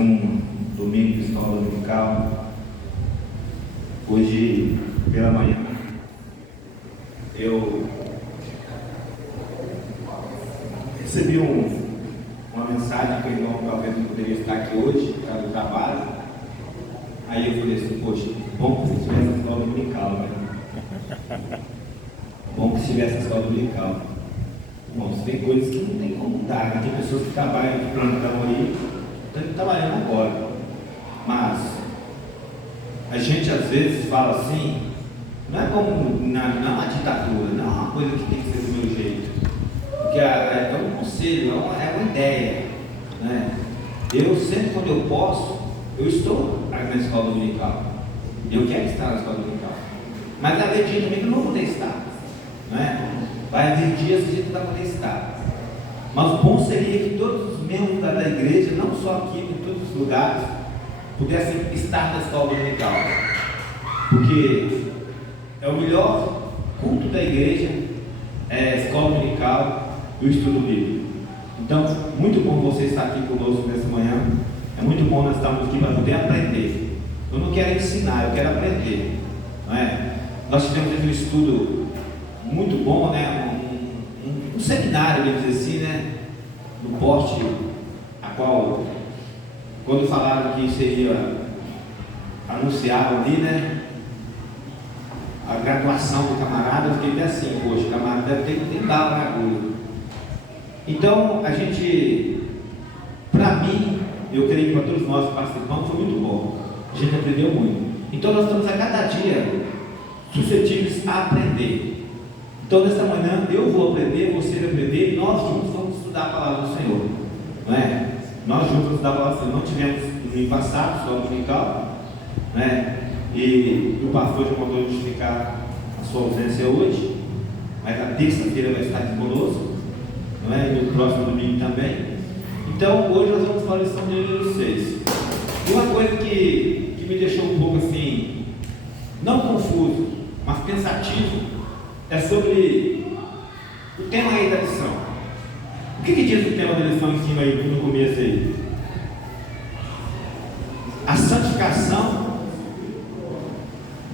um domingo de escola dominical. Hoje pela manhã eu recebi uma mensagem que o irmão talvez não poderia estar aqui hoje, por causa do trabalho. Aí eu falei assim, poxa, bom que se tivesse a escola dominical, né? Bom que se tivesse a escola dominical. Irmãos, tem coisas que não tem como dar, né? Tem pessoas que trabalham de plantão aí, estão trabalhando agora. Mas a gente às vezes fala assim, não é como na ditadura, não é uma coisa que tem que ser do meu jeito. Porque é um conselho, é uma ideia, né? Eu sempre, quando eu posso, eu estou na escola dominical. Eu quero estar na escola dominical. Mas vai haver dia também que eu não vou poder estar, né? Vai haver dias que a gente não vai poder estar. Mas o bom seria que todos os membros da igreja, não só aqui, em todos os lugares, pudessem estar na escola dominical. Porque é o melhor culto da igreja, é a escola dominical e o estudo bíblico. Então, muito bom você estar aqui conosco nessa manhã. É muito bom nós estarmos aqui para poder aprender. Eu não quero ensinar, eu quero aprender, não é? Nós tivemos um estudo muito bom, né? Um seminário, vamos dizer assim, né? No porte, a qual, quando falaram que seria anunciado ali, né? A graduação do camarada, eu fiquei até assim, poxa, o camarada deve ter dado na agulha. Então, a gente, para mim, eu creio que para todos nós que participamos, foi muito bom. A gente aprendeu muito. Então, nós estamos a cada dia suscetíveis a aprender. Então, nesta manhã, eu vou aprender, você vai aprender, e nós juntos vamos estudar a palavra do Senhor. Não é? Nós juntos vamos estudar a palavra do Senhor. Não tivemos no domingo passado, só no dominical, né? E o pastor já mandou justificar a sua ausência hoje, mas na terça-feira vai estar aqui conosco, não é? E no próximo domingo também. Então, hoje nós vamos falar a lição de número 6. E uma coisa que me deixou um pouco assim, não confuso, mas pensativo, é sobre o tema aí da lição. O que diz o tema da lição em cima aí, no começo aí? A santificação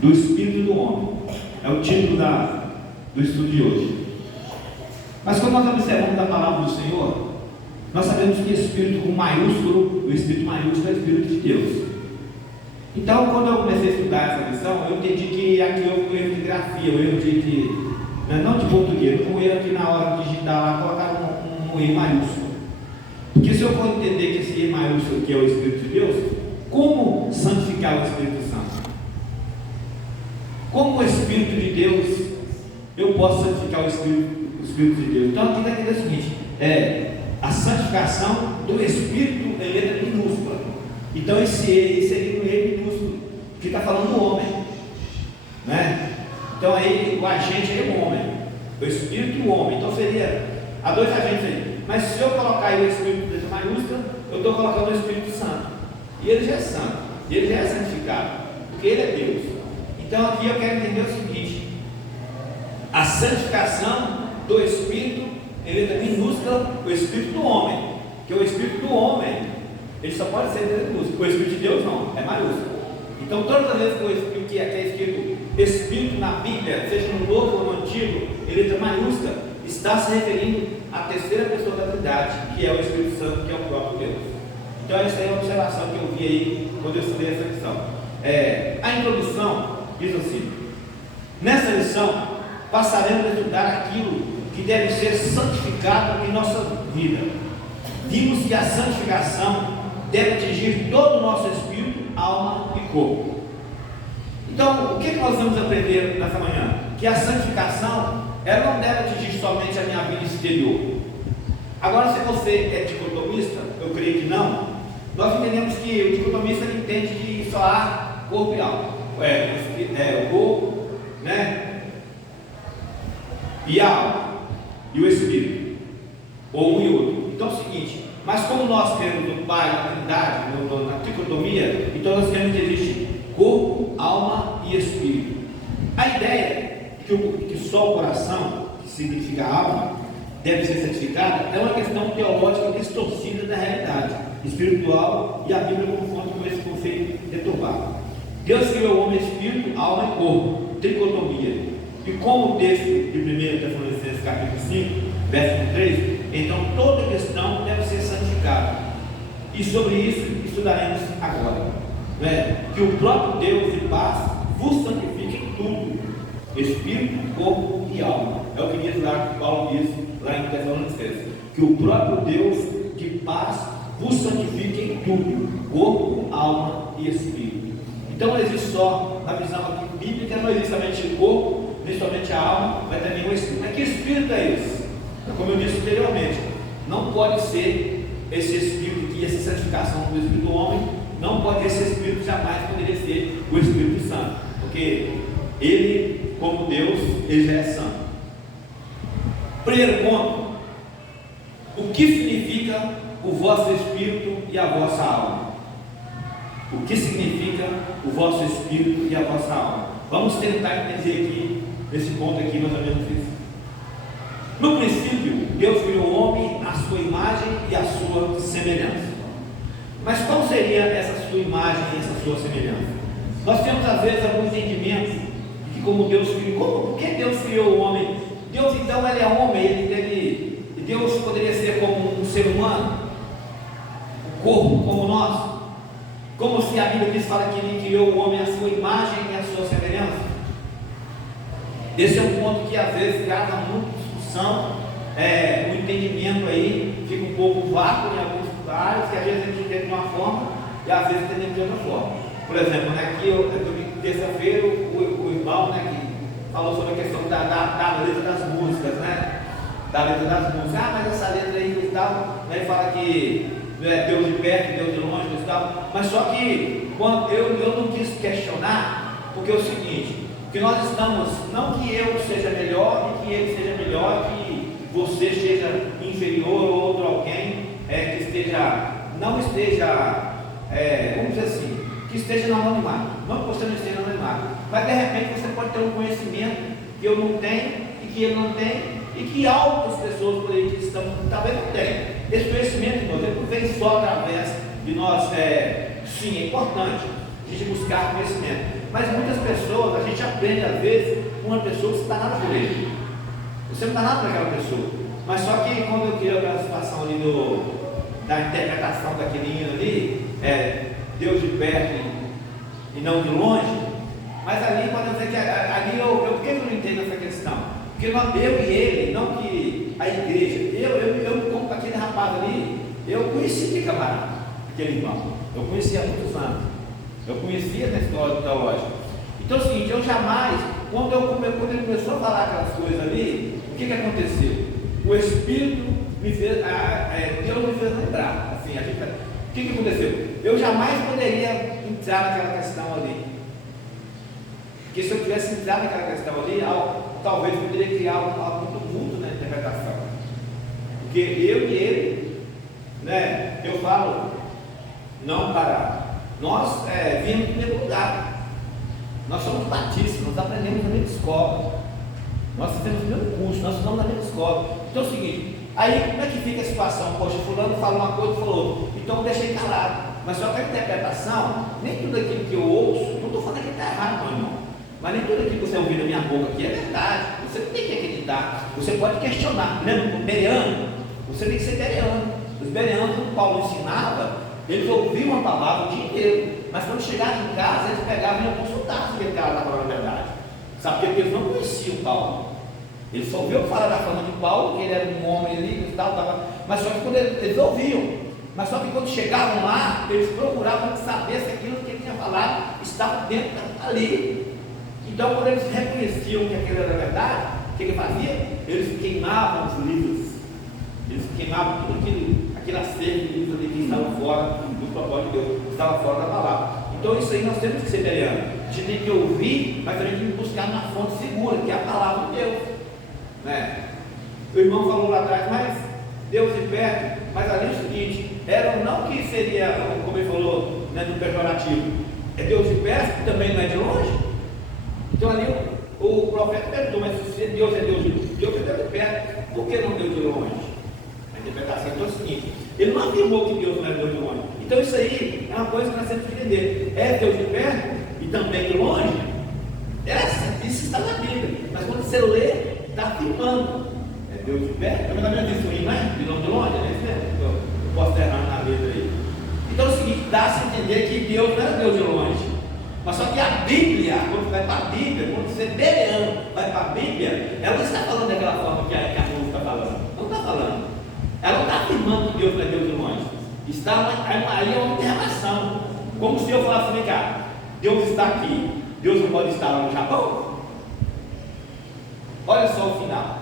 do espírito do homem. É o título do estudo de hoje. Mas quando nós observamos a palavra do Senhor, nós sabemos que espírito com maiúsculo, o espírito maiúsculo é o espírito de Deus. Então, quando eu comecei a estudar essa lição, eu entendi que aqui houve um erro de grafia, um erro não de português, um erro aqui na hora de digitar lá, colocaram um E maiúsculo. Porque se eu for entender que esse E maiúsculo aqui é o Espírito de Deus, como santificar o Espírito Santo? Como o Espírito de Deus, eu posso santificar o Espírito de Deus? Então aqui está dizendo o seguinte, a santificação do Espírito em letra minúscula. Então esse E seria um E minúsculo, que está falando do homem, né? Então aí o agente é o homem, o Espírito e o homem. Então há dois agentes aí. Mas se eu colocar aí o Espírito de maiúscula, eu estou colocando o Espírito Santo. E ele já é santo, e ele já é santificado, porque ele é Deus. Então aqui eu quero entender o seguinte: a santificação do Espírito, ele é minúscula, o Espírito do homem. Que o Espírito do homem, ele só pode ser minúsculo. O Espírito de Deus não, é maiúsculo. Então todas as vezes que o Espírito que é escrito Espírito na Bíblia, seja no Novo ou no Antigo, em letra maiúscula, está se referindo à terceira pessoa da Trindade, que é o Espírito Santo, que é o próprio Deus. Então essa é a observação que eu vi aí quando eu estudei essa lição. A introdução diz assim: nessa lição passaremos a estudar aquilo que deve ser santificado em nossa vida. Vimos que a santificação deve atingir todo o nosso espírito, alma e corpo. Então, o que nós vamos aprender nessa manhã? Que a santificação, ela não deve atingir somente a minha vida exterior. Agora, se você é dicotomista, eu creio que não, nós entendemos que o dicotomista entende que só há corpo e alma. O corpo, né? E a alma, e o espírito, ou um e outro. Então é o seguinte, mas como nós temos o Pai, na Trindade, na dicotomia, então nós temos que existe corpo, alma e espírito. A ideia que só o coração, que significa alma, deve ser santificada, é uma questão teológica distorcida da realidade. espiritual, e a Bíblia confronta com esse conceito deturpado. Deus criou o homem espírito, alma e corpo, tricotomia. E como o texto de 1 Tessalonicenses capítulo 5, verso 3, então todo cristão deve ser santificado. E sobre isso estudaremos agora. Que o próprio Deus de paz vos santifique em tudo, espírito, corpo e alma. É o que diz lá, que Paulo diz lá em Tessalonicenses, que o próprio Deus de paz vos santifique em tudo, corpo, alma e espírito. Então não existe só, na visão aqui bíblica, não existe somente o corpo, nem somente a alma, mas também o espírito. Mas que espírito é esse? Como eu disse anteriormente, não pode ser esse espírito que essa santificação do espírito do homem, não pode esse espírito, jamais poderia ser o Espírito Santo, porque ele, como Deus, ele já é santo. Primeiro ponto: o que significa o vosso espírito e a vossa alma? O que significa o vosso espírito e a vossa alma? Vamos tentar entender aqui, nesse ponto aqui, mais ou menos isso. No princípio, Deus criou o homem à sua imagem e à sua semelhança. Mas qual seria essa sua imagem e essa sua semelhança? Nós temos às vezes algum entendimento de como Deus criou. Por que Deus criou o homem? Deus então ele é homem, Deus poderia ser como um ser humano, um corpo como nós, como se a Bíblia fala que ele criou o homem à sua imagem e à sua semelhança. Esse é um ponto que às vezes gera muita discussão, o entendimento aí fica um pouco vácuo em alguns áreas, que às vezes a gente entende de uma forma e às vezes entende de outra forma. Por exemplo, aqui terça-feira o irmão, que falou sobre a questão da letra das músicas, da letra das músicas. Mas essa letra aí e tal, ele fala que Deus de perto, Deus de longe e tal. Mas só que quando eu não quis questionar, porque é o seguinte, que nós estamos, não que eu seja melhor e que ele seja melhor, que você seja inferior ou outro alguém que não esteja, vamos dizer assim, que esteja no anonimato. Não que você não esteja no anonimato, mas de repente você pode ter um conhecimento que eu não tenho e que ele não tem, e que outras pessoas por aí que estão, talvez não tenham. Esse conhecimento, irmãos, ele não vem só através de nós. Sim, é importante a gente buscar conhecimento, mas muitas pessoas, a gente aprende às vezes com uma pessoa que você não está nada por ele. Você não está nada para aquela pessoa. Mas só que quando eu criei aquela situação ali da interpretação daquele hino ali, Deus de perto e não de longe, mas ali quando eu dizer que ali por que eu não entendo essa questão? Porque eu e ele, não que a igreja, eu como aquele rapaz ali, eu conheci aquele camarada, aquele irmão, eu conhecia há muitos anos, eu conhecia essa história teológica. Então é o seguinte, eu jamais, quando ele começou a falar aquelas coisas ali, o que aconteceu? O Espírito me fez, Deus me fez lembrar, assim, o que aconteceu? Eu jamais poderia entrar naquela questão ali, porque se eu tivesse entrado naquela questão ali, talvez eu poderia criar algo muito na interpretação, porque eu e ele, eu falo, não para nós, viemos do mesmo lugar, nós somos batistas, nós aprendemos na mesma escola, nós fizemos o mesmo curso, nós estudamos na mesma escola. Então é o seguinte, aí como é que fica a situação? Poxa, fulano falou uma coisa e falou outra, então eu deixei calado, mas só que a interpretação, nem tudo aquilo que eu ouço, não estou falando que está errado, meu irmão, mas nem tudo aquilo que você ouviu na minha boca aqui é verdade. Você não tem que acreditar, você pode questionar. Lembra, o bereano, você tem que ser bereano. Os bereanos, quando Paulo ensinava, eles ouviam a palavra o dia inteiro, mas quando chegavam em casa, eles pegavam e iam consultar se aquele cara estava falando a verdade. Sabe, porque eles não conheciam Paulo, eles só ouviam falar da fama de Paulo, que ele era um homem ali e tal, mas só que quando eles ouviam, mas só que quando chegavam lá, eles procuravam saber se aquilo que ele tinha falado estava dentro ali. Então, quando eles reconheciam que aquilo era verdade, o que ele fazia? Eles queimavam os livros, eles queimavam tudo aquilo acervo de livros ali que estava fora do propósito de Deus, que estava fora da palavra. Então, isso aí nós temos que ser bereano. A gente tem que ouvir, mas também tem que buscar uma fonte segura, que é a palavra de Deus. O irmão falou lá atrás, mas Deus de perto, mas ali é o seguinte, era não que seria, como ele falou, no pejorativo, é Deus de perto, também não é de longe. Então ali o profeta perguntou, mas se Deus é Deus de perto, por que não Deus de longe? A interpretação é o seguinte, ele não afirmou que Deus não é Deus de longe, Então isso aí é uma coisa que nós temos que entender. É Deus de perto e também de longe? Isso está na Bíblia. Mas quando você lê, está afirmando. É Deus de perto. Também está vendo isso, não é? De longe, né? Eu posso estar errando na letra aí. Então é o seguinte, dá-se a entender que Deus não era Deus de longe. Mas só que a Bíblia, quando vai para a Bíblia, quando você bereano vai para a Bíblia, ela não está falando daquela forma que a música está falando. Não está falando. Ela não está afirmando que Deus não é Deus de longe. Aí é uma interrogação. Como se eu falasse, vem cá, Deus está aqui, Deus não pode estar lá no Japão? Olha só o final.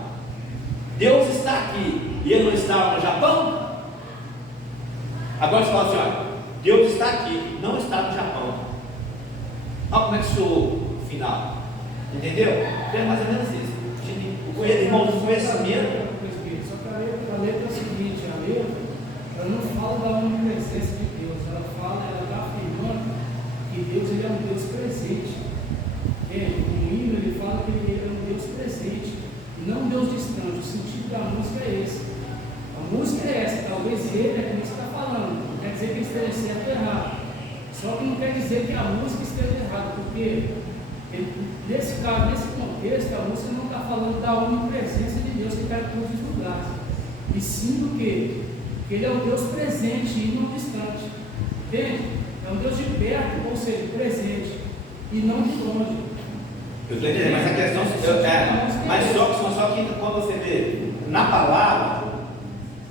Deus está aqui e Ele não está lá no Japão? Agora você fala assim, olha, Deus está aqui, não está no Japão. Olha como é que soou o final. Entendeu? Então é mais ou menos isso. Irmãos, o conhecimento. Só que a letra é a seguinte, a letra, ela não fala da onipresença de Deus, ela está afirmando que Deus ele é um Deus presente. O hino ele fala que ele é um Deus presente, e não um Deus distante. O sentido da música é esse. A música é essa, talvez ele é quem está falando, não quer dizer que esteja certo ou errado. Só que não quer dizer que a música esteja errada, porque nesse caso, nesse contexto, a música não está falando da onipresença de Deus que está em todos os lugares, e sim do que Ele é um Deus presente e não distante, entende? É um Deus de perto, ou seja, presente, e não de longe. Eu estou entendendo, mas a questão só que quando você vê na palavra,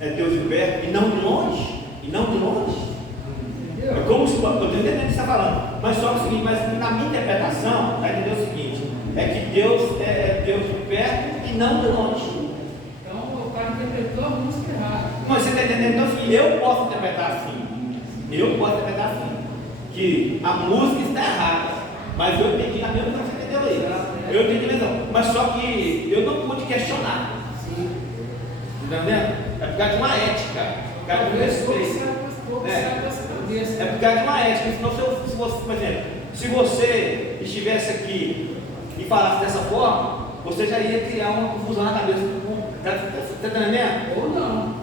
é Deus de perto e não de longe, É como se, estou entendendo o que você está falando, mas só que o seguinte, mas na minha interpretação, está entendendo o seguinte, é que Deus é Deus de perto e não de longe. Então o cara interpretou a música errada. Mas você está entendendo? Então assim, eu posso interpretar assim, que a música está errada, mas eu entendi a mesma coisa que você entendeu aí. Eu entendi mesmo, mas só que eu não pude questionar. Entendendo? É por causa de uma ética, por causa de um respeito. É por causa de uma ética. Senão, se você, por exemplo, se você estivesse aqui e falasse dessa forma, você já ia criar uma confusão na cabeça do mundo. Está entendendo?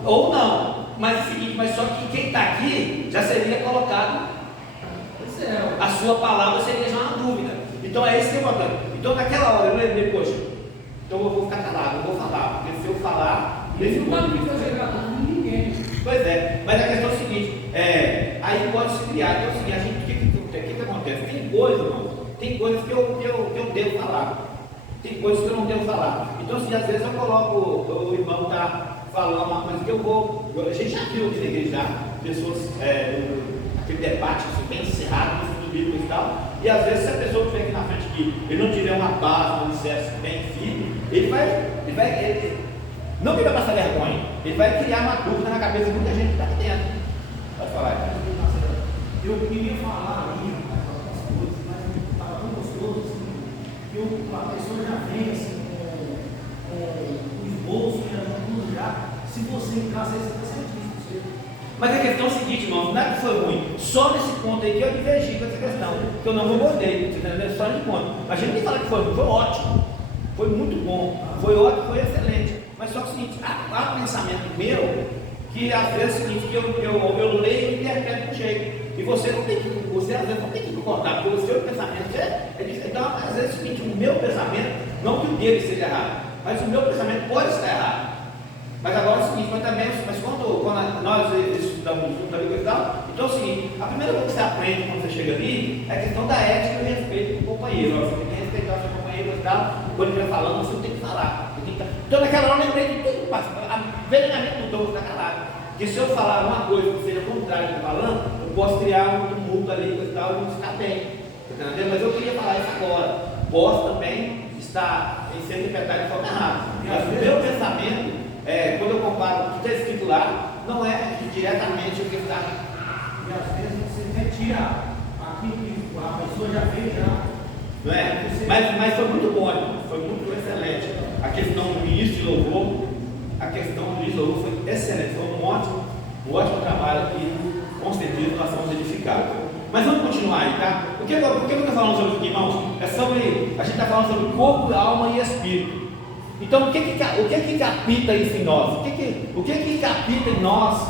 Ou não. Mas é o seguinte, mas só que quem está aqui já seria colocado. A sua palavra seria já uma dúvida. Então é isso que é importante. Então naquela hora eu lembrei, poxa, então eu vou ficar calado, eu vou falar, porque se eu falar, ele não vai fazer nada com ninguém. Pois é, mas a questão é o seguinte, aí pode se criar, então é o seguinte, a gente, o que acontece? Tem coisas, irmão, tem coisas que eu devo falar, tem coisas que eu não devo falar. Então assim, às vezes eu coloco, o irmão está falando uma coisa que eu vou, a gente já viu aqui na igreja já, pessoas, aquele debate assim, bem encerrado, no estudo bíblico e tal, e às vezes se a pessoa estiver aqui na frente que ele não tiver uma base, um alicerce bem firme, ele vai não que ele vai passar vergonha, ele vai criar uma dúvida na cabeça de muita gente que está aqui dentro. Pode falar. Eu queria falar aí algumas coisas, mas estava tão gostoso assim, que a pessoa já vem assim com o esboço, tudo já. Se você entrar, você está certíssimo. Mas a questão é o seguinte, irmão, não é que foi ruim, só nesse ponto aí que eu divergi com essa questão, que eu não concordei, entendeu? Só nesse ponto. Mas a gente nem fala que foi ruim, foi ótimo, foi muito bom, foi ótimo, foi excelente. Mas só que é o seguinte, há um pensamento meu que às vezes é o seguinte, que eu leio e interpreto de um jeito. E você não tem que, você às vezes não tem que concordar, porque o seu pensamento é diferente. Então, às vezes é o seguinte, o meu pensamento, não que o dele seja errado, mas o meu pensamento pode estar errado. Mas agora é o seguinte, mas quando nós estudamos juntos ali e tal, então é o seguinte, a primeira coisa que você aprende quando você chega ali é a questão da ética e o respeito do companheiro. Você tem que respeitar o seu companheiro e tal, quando ele vai falando, você não tem que falar. Então naquela hora eu lembrei de tudo que passa. Verdadeiramente não vou ficar calado. Porque se eu falar uma coisa que seja contrária do que eu estou falando, eu posso criar um tumulto ali e tal, e não ficar bem. Entendeu? Mas eu queria falar isso agora. Posso também estar em ser interpretado de forma errada. Mas o meu pensamento, quando eu comparo o que está escrito lá, não é diretamente o que está. E às vezes você até tira aqui que a pessoa já fez já. Não é? Mas foi muito bom, foi muito excelente. A questão do ministro de louvor, a questão do ministro de louvor foi excelente, foi um ótimo trabalho que com certeza nós fomos edificados. Mas vamos continuar aí, tá? Por que eu estou falando sobre isso aqui, irmãos? A gente está falando sobre corpo, alma e espírito. Então o que capita isso em nós? O que capita em nós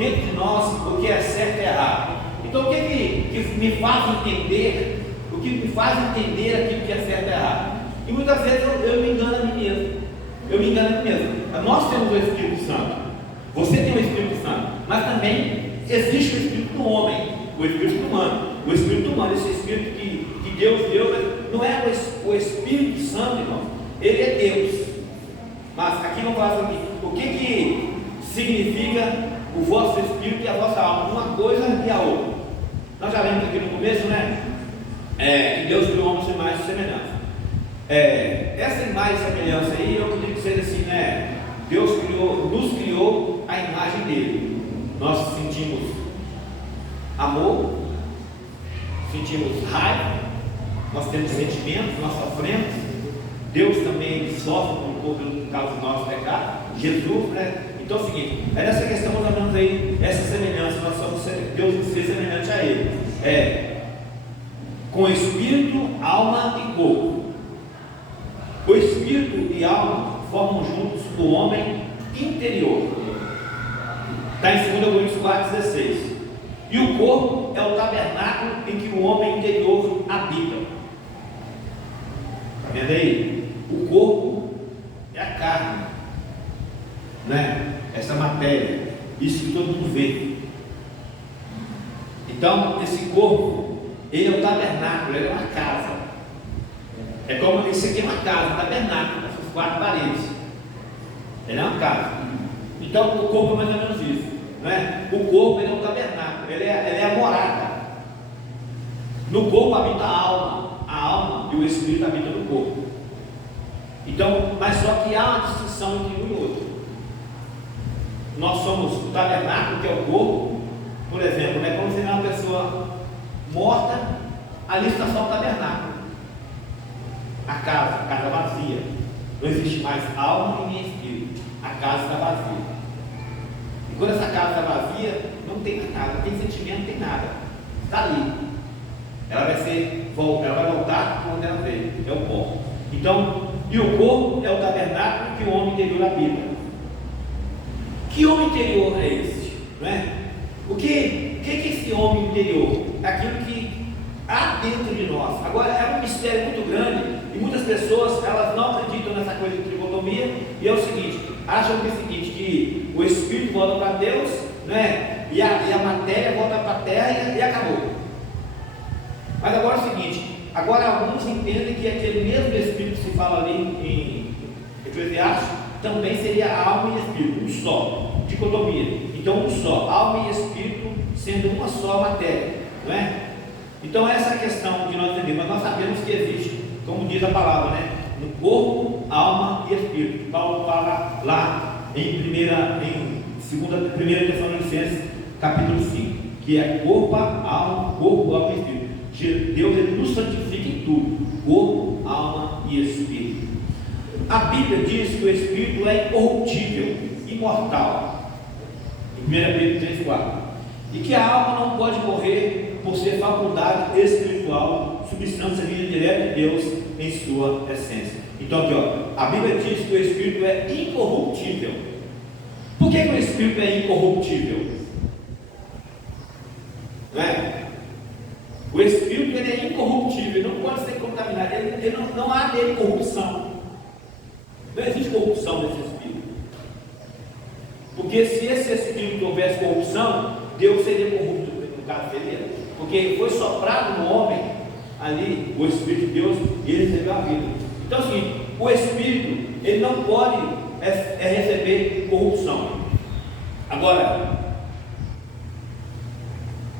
dentro de nós o que é certo e errado. Então o que me faz entender, o que me faz entender aquilo que é certo e errado? E muitas vezes eu me engano a mim mesmo. Nós temos o Espírito Santo. Você tem o Espírito Santo. Mas também existe o Espírito do homem, o Espírito humano. O Espírito humano, esse Espírito que Deus deu, não é o Espírito Santo, irmão. Ele é Deus. Mas aqui não fala aqui. O que significa o vosso Espírito e a vossa alma? Uma coisa e a outra. Nós já lemos aqui no começo, né? Que Deus criou homens de imagem e semelhança. Essa imagem e semelhança aí, eu poderia dizer assim, né? Deus nos criou a imagem dele. Nós sentimos amor, sentimos raiva, nós temos sentimentos, nós sofremos. Deus também sofre por causa do nosso pecado. Jesus, né? Então é o seguinte, nessa questão nós vemos aí essa semelhança, Deus nos fez semelhante a Ele. Com espírito, alma e corpo. O espírito e a alma formam juntos o homem interior. Está em 2 Coríntios 4,16. E o corpo é o tabernáculo em que o homem interior habita. Está vendo aí? O corpo é a carne, né? Essa matéria, isso que todo mundo vê. Então, esse corpo, ele é o tabernáculo, ele é uma casa. É como isso aqui é uma casa, um tabernáculo, essas 4 paredes. Ele é uma casa. Então, o corpo é mais ou menos isso, né? O corpo, ele é um tabernáculo, ele é a morada. No corpo habita a alma e o espírito habita no corpo. Então, mas só que há uma distinção entre um e outro. Nós somos o tabernáculo, que é o corpo. Por exemplo, né? Quando você vê uma pessoa morta, ali está só o tabernáculo, a casa vazia. Não existe mais alma e nem espírito. A casa está vazia. E quando essa casa está vazia, não tem mais nada, não tem sentimento, não tem nada. Está ali. Ela vai voltar para onde ela veio. É o pó. Então, e o corpo é o tabernáculo que o homem interior habita. Que homem interior é esse? Não é? O que é esse homem interior? Aquilo que há dentro de nós. Agora, é um mistério muito grande e muitas pessoas, elas não acreditam nessa coisa de tricotomia, e é o seguinte, acham que é o seguinte, que o espírito volta para Deus, né? E a matéria volta para a terra e acabou. Mas agora é o seguinte, agora alguns entendem que aquele mesmo espírito que se fala ali em Eclesiastes também seria alma e espírito, um só, dicotomia. Então um só, alma e espírito sendo uma só matéria, não é? Então essa é a questão que nós entendemos, mas nós sabemos que existe, como diz a palavra, né? No corpo, alma e espírito. Paulo fala lá em 2 Tessalonicenses capítulo 5, que é corpo, alma e espírito. Deus, ele nos santifica em tudo, corpo, alma e espírito. A Bíblia diz que o espírito é incorruptível, imortal, em 1 Pedro 3,4, e que a alma não pode morrer por ser faculdade espiritual, substância vinda direta de Deus em sua essência. Então aqui, a Bíblia diz que o espírito é incorruptível. Por que o espírito é incorruptível? Não é? O espírito, ele é incorruptível, não pode ser contaminado, não há nele corrupção. Não existe corrupção nesse espírito. Porque se esse espírito houvesse corrupção, Deus seria corrupto, no caso dele. Porque foi soprado no homem ali, o Espírito de Deus, e ele recebeu a vida. Então assim, o espírito, ele não pode receber corrupção. Agora,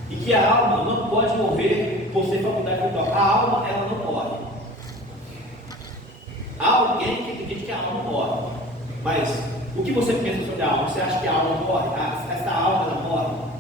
e que a alma não pode morrer por ser faculdade espiritual. A alma, ela não morre. Há alguém que acredita que a alma morre. Mas o que você pensa sobre a alma? Você acha que a alma morre? Essa alma, ela morre.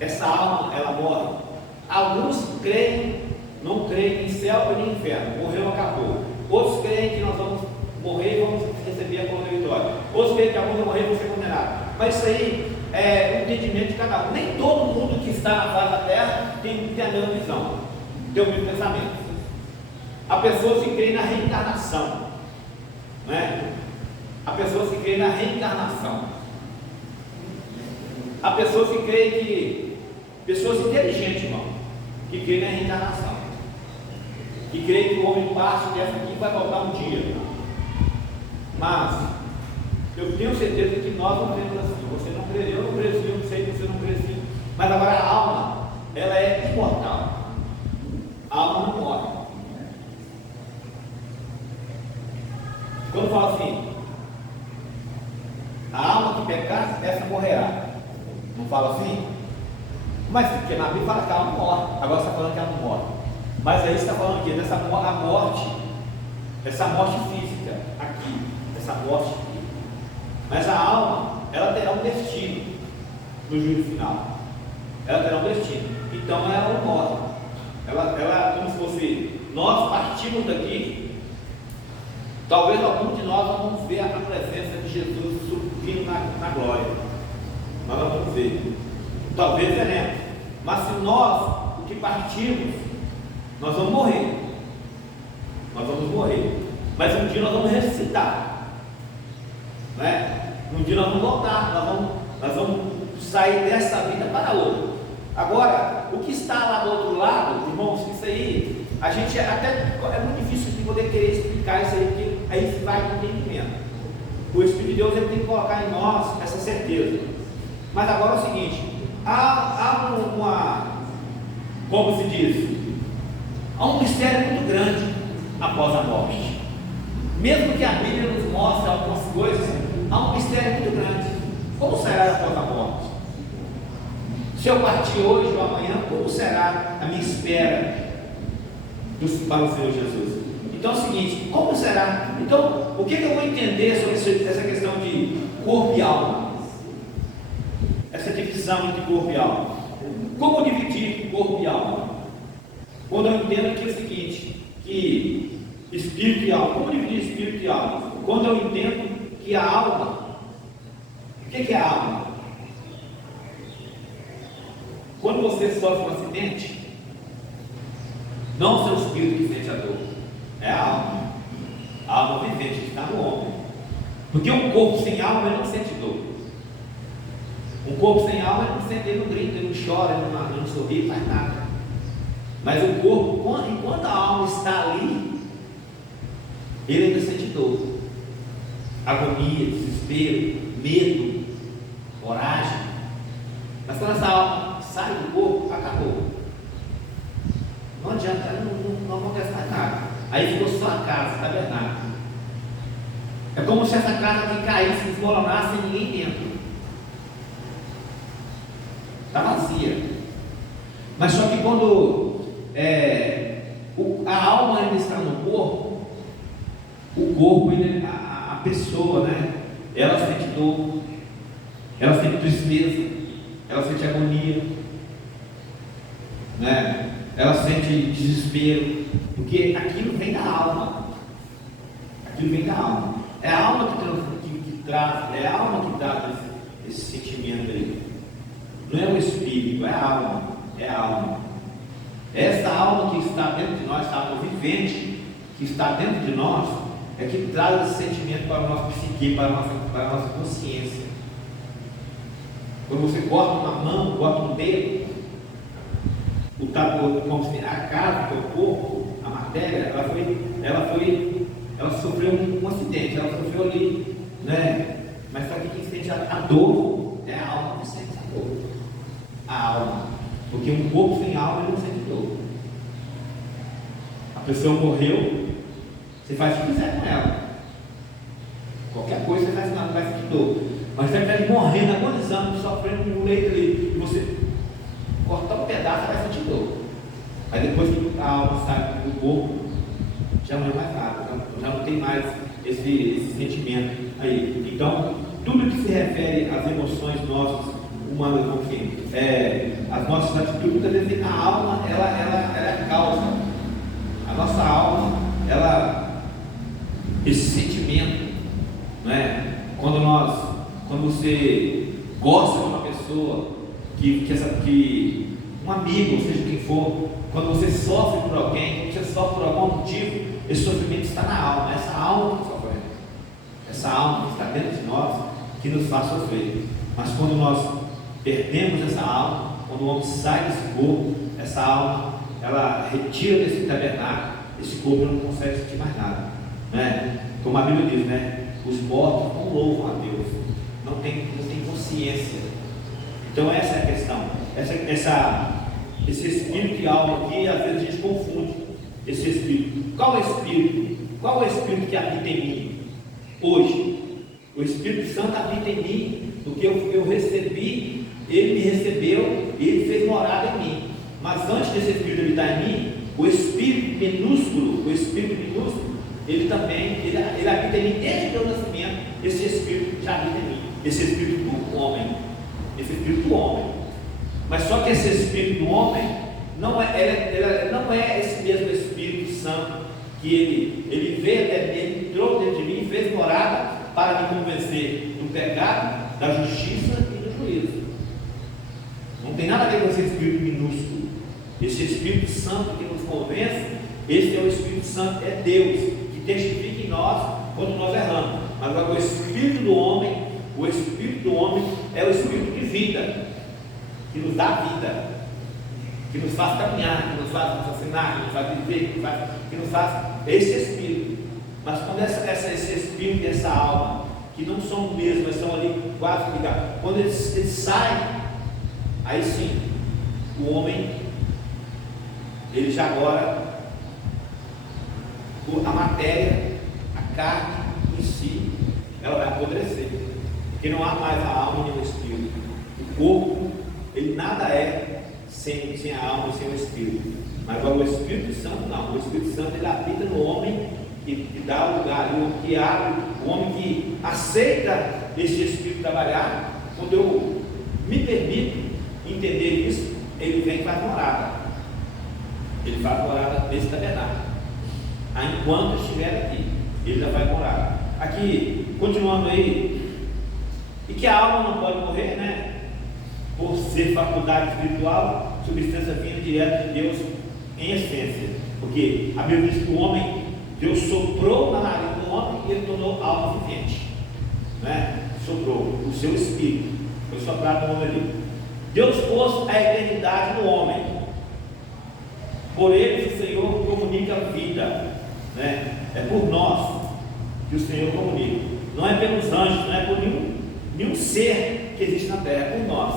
Essa alma, ela morre. Alguns creem, não creem em céu nem em inferno. Morreu, acabou. Outros creem que nós vamos morrer e vamos receber a coroa da vitória. Outros creem que vamos morrer e vamos ser condenados. Mas isso aí é o entendimento de cada um. Nem todo mundo que está na face da terra tem a mesma visão, tem o mesmo pensamento. Há pessoas que creem na reencarnação, né? Há pessoas que creem na reencarnação. há pessoas que creem que, pessoas inteligentes, irmão, que creem na reencarnação, que creem que o homem passa dessa aqui e vai voltar um dia. Mas eu tenho certeza que nós não cremos assim. Você não crê, eu não creio assim, eu sei que você não crê assim. Mas agora a alma, ela é imortal. A alma não morre. Quando fala assim, a alma que pecar, essa morrerá. Não fala assim? Mas porque na Bíblia fala que a alma morre. Agora você está falando que ela não morre. Mas aí você está falando aqui dessa morte, essa morte física aqui, essa morte aqui. Mas a alma, ela terá um destino no juízo final. Ela terá um destino. Então ela não morre. Ela como se fosse, nós partimos daqui, talvez algum de nós vamos ver a presença de Jesus subindo na glória. Nós vamos ver. Talvez veremos. Mas se nós, o que partimos, nós vamos morrer. Nós vamos morrer. Mas um dia nós vamos ressuscitar. Não é? Um dia nós vamos voltar. Nós vamos sair dessa vida para outra. Agora, o que está lá do outro lado, irmãos, isso aí, a gente até é muito difícil de poder querer explicar isso aí, porque aí vai com entendimento. O Espírito de Deus ele tem que colocar em nós essa certeza. Mas agora é o seguinte, há como se diz, há um mistério muito grande após a morte. Mesmo que a Bíblia nos mostre algumas coisas, há um mistério muito grande. Como será após a morte? Se eu partir hoje ou amanhã, como será a minha espera para o Senhor Jesus? Então é o seguinte, como será? Então, o que eu vou entender sobre essa questão de corpo e alma? Essa divisão entre corpo e alma. Como dividir corpo e alma? Quando eu entendo que é o seguinte, que espírito e alma, como dividir espírito e alma? Quando eu entendo que a alma, o que é a alma? Quando você sofre um acidente, não o seu espírito que sente a dor, é a alma. A alma vivente que está no homem. Porque um corpo sem alma ele não sente dor. Um corpo sem alma ele não sente, ele não grita, ele não chora, ele não sorri, ele faz nada. Mas o corpo, enquanto a alma está ali, ele ainda sente dor, agonia, desespero, medo, coragem. Mas quando essa alma sai do corpo, acabou. Não adianta, não acontece mais nada. Aí ficou só a casa, tabernáculo. É como se essa casa aqui caísse, desmoronasse e ninguém dentro. Está vazia. Mas só que quando a alma ainda está no corpo, o corpo, a pessoa, né? Ela sente dor, ela sente tristeza, ela sente agonia, né? Ela sente desespero, porque aquilo vem da alma. Aquilo vem da alma. É a alma que traz, é a alma que dá esse sentimento aí. Não é o espírito, é a alma. É a alma. Essa alma que está dentro de nós, essa alma vivente que está dentro de nós, é que traz esse sentimento para a nossa psique, para a nossa consciência. Quando você corta uma mão, corta um dedo, como se a casa, o corpo, a matéria, ela sofreu um acidente, ela sofreu ali, né? Mas só que quem sente a dor é a alma que sente a dor. A alma. Porque um corpo sem alma ele não sente dor. A pessoa morreu, você faz o que quiser com ela. Qualquer coisa você faz com ela, não vai sentir dor. Mas você está morrendo, agonizando, sofrendo no leito ali, e você cortar um pedaço, vai sentir dor. Aí depois que a alma sai do corpo, já não é mais nada, já não tem mais esse sentimento aí. Então, tudo que se refere às emoções nossas, humanas, as nossas atitudes, muitas vezes a alma, ela é a causa. A nossa alma, esse sentimento, né? Quando você gosta de uma pessoa, um amigo, seja quem for, quando você sofre por alguém, quando você sofre por algum motivo, esse sofrimento está na alma, essa alma que sofre, essa alma que está dentro de nós, que nos faz sofrer. Mas quando nós Perdemos essa alma. Quando o homem sai desse corpo, essa alma, ela retira desse tabernáculo, esse corpo não consegue sentir mais nada, né? Como a Bíblia diz, né? Os mortos não louvam a Deus, não tem consciência. Então essa é a questão. Esse espírito e alma aqui, às vezes a gente confunde esse espírito. Qual é o espírito? Qual é o espírito que habita em mim hoje? O Espírito Santo habita em mim, porque eu recebi, ele me recebeu e ele fez morada em mim. Mas antes desse espírito habitar em mim, o espírito minúsculo, ele também, ele habita em mim desde o meu nascimento. Esse espírito já habita em mim, esse espírito do homem, mas só que esse espírito do homem não é esse mesmo Espírito Santo que ele veio até mim, ele entrou dentro de mim e fez morada para me convencer do pecado, da justiça e do juízo. Não tem nada a ver com esse espírito minúsculo. Esse Espírito Santo que nos convence, esse é o Espírito Santo, é Deus que testifica em nós quando nós erramos. Mas agora o Espírito do homem é o Espírito de vida, que nos dá vida, que nos faz caminhar, que nos faz raciocinar, que nos faz viver, que nos faz esse Espírito. Mas quando esse Espírito e essa alma, que não são o mesmo, mas estão ali quase ligados, quando eles saem, aí sim, o homem, ele já agora, a matéria, a carne em si, ela vai apodrecer, porque não há mais a alma nem o Espírito. O corpo, ele nada é sem a alma e sem o Espírito. Mas agora o Espírito Santo não. O Espírito Santo, ele habita no homem e dá lugar, o homem que abre, o homem que aceita esse Espírito trabalhar. Quando eu me permito entender isso, ele vem e faz morada. Ele faz morada nesse tabernáculo. Enquanto estiver aqui, ele já vai morar. Aqui, continuando aí, e que a alma não pode morrer, né? Por ser faculdade espiritual, substância vinda direto de Deus em essência. Porque a Bíblia diz que o homem, Deus soprou na nariz do homem e ele tornou alma vivente, né? Soprou o seu espírito, foi soprado no homem ali. Deus pôs a eternidade no homem, por eles o Senhor comunica a vida, né? É por nós que o Senhor comunica, não é pelos anjos, não é por nenhum ser que existe na terra, é por nós.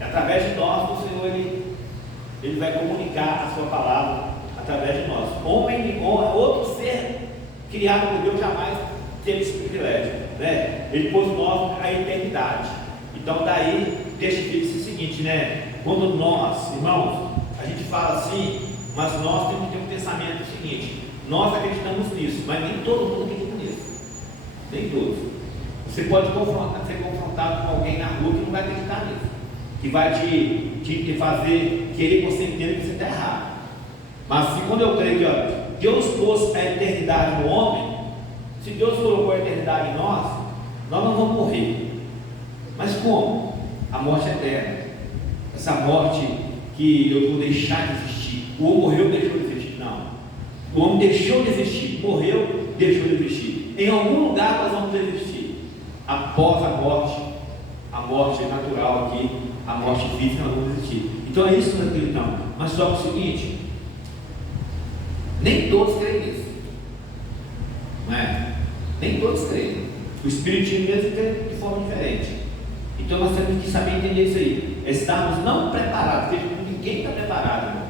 Através de nós, o Senhor ele vai comunicar a sua palavra através de nós. Outro ser criado por Deus jamais teve esse privilégio, né? Ele pôs em nós a eternidade. Então daí testifica-se o seguinte, né? Quando nós, irmãos, a gente fala assim, mas nós temos que ter um pensamento seguinte: nós acreditamos nisso, mas nem todo mundo acredita nisso, nem todos. Você pode ser confrontado com alguém na rua que não vai acreditar nisso, que vai te fazer querer que você entenda que você está errado. Mas se quando eu creio que Deus pôs a eternidade no homem, se Deus colocou a eternidade em nós não vamos morrer. Mas como? A morte eterna, essa morte que eu vou deixar de existir. O homem morreu, deixou de existir? Não. O homem deixou de existir, morreu, deixou de existir. Em algum lugar nós vamos existir. Após a morte natural aqui, a morte física, nós vamos existir. Então é isso que nós acreditamos. Mas só que o seguinte, nem todos creem nisso, não é? Nem todos creem. O Espiritismo mesmo crê de forma diferente. Então nós temos que saber entender isso aí. Estarmos não preparados, porque ninguém está preparado, irmão.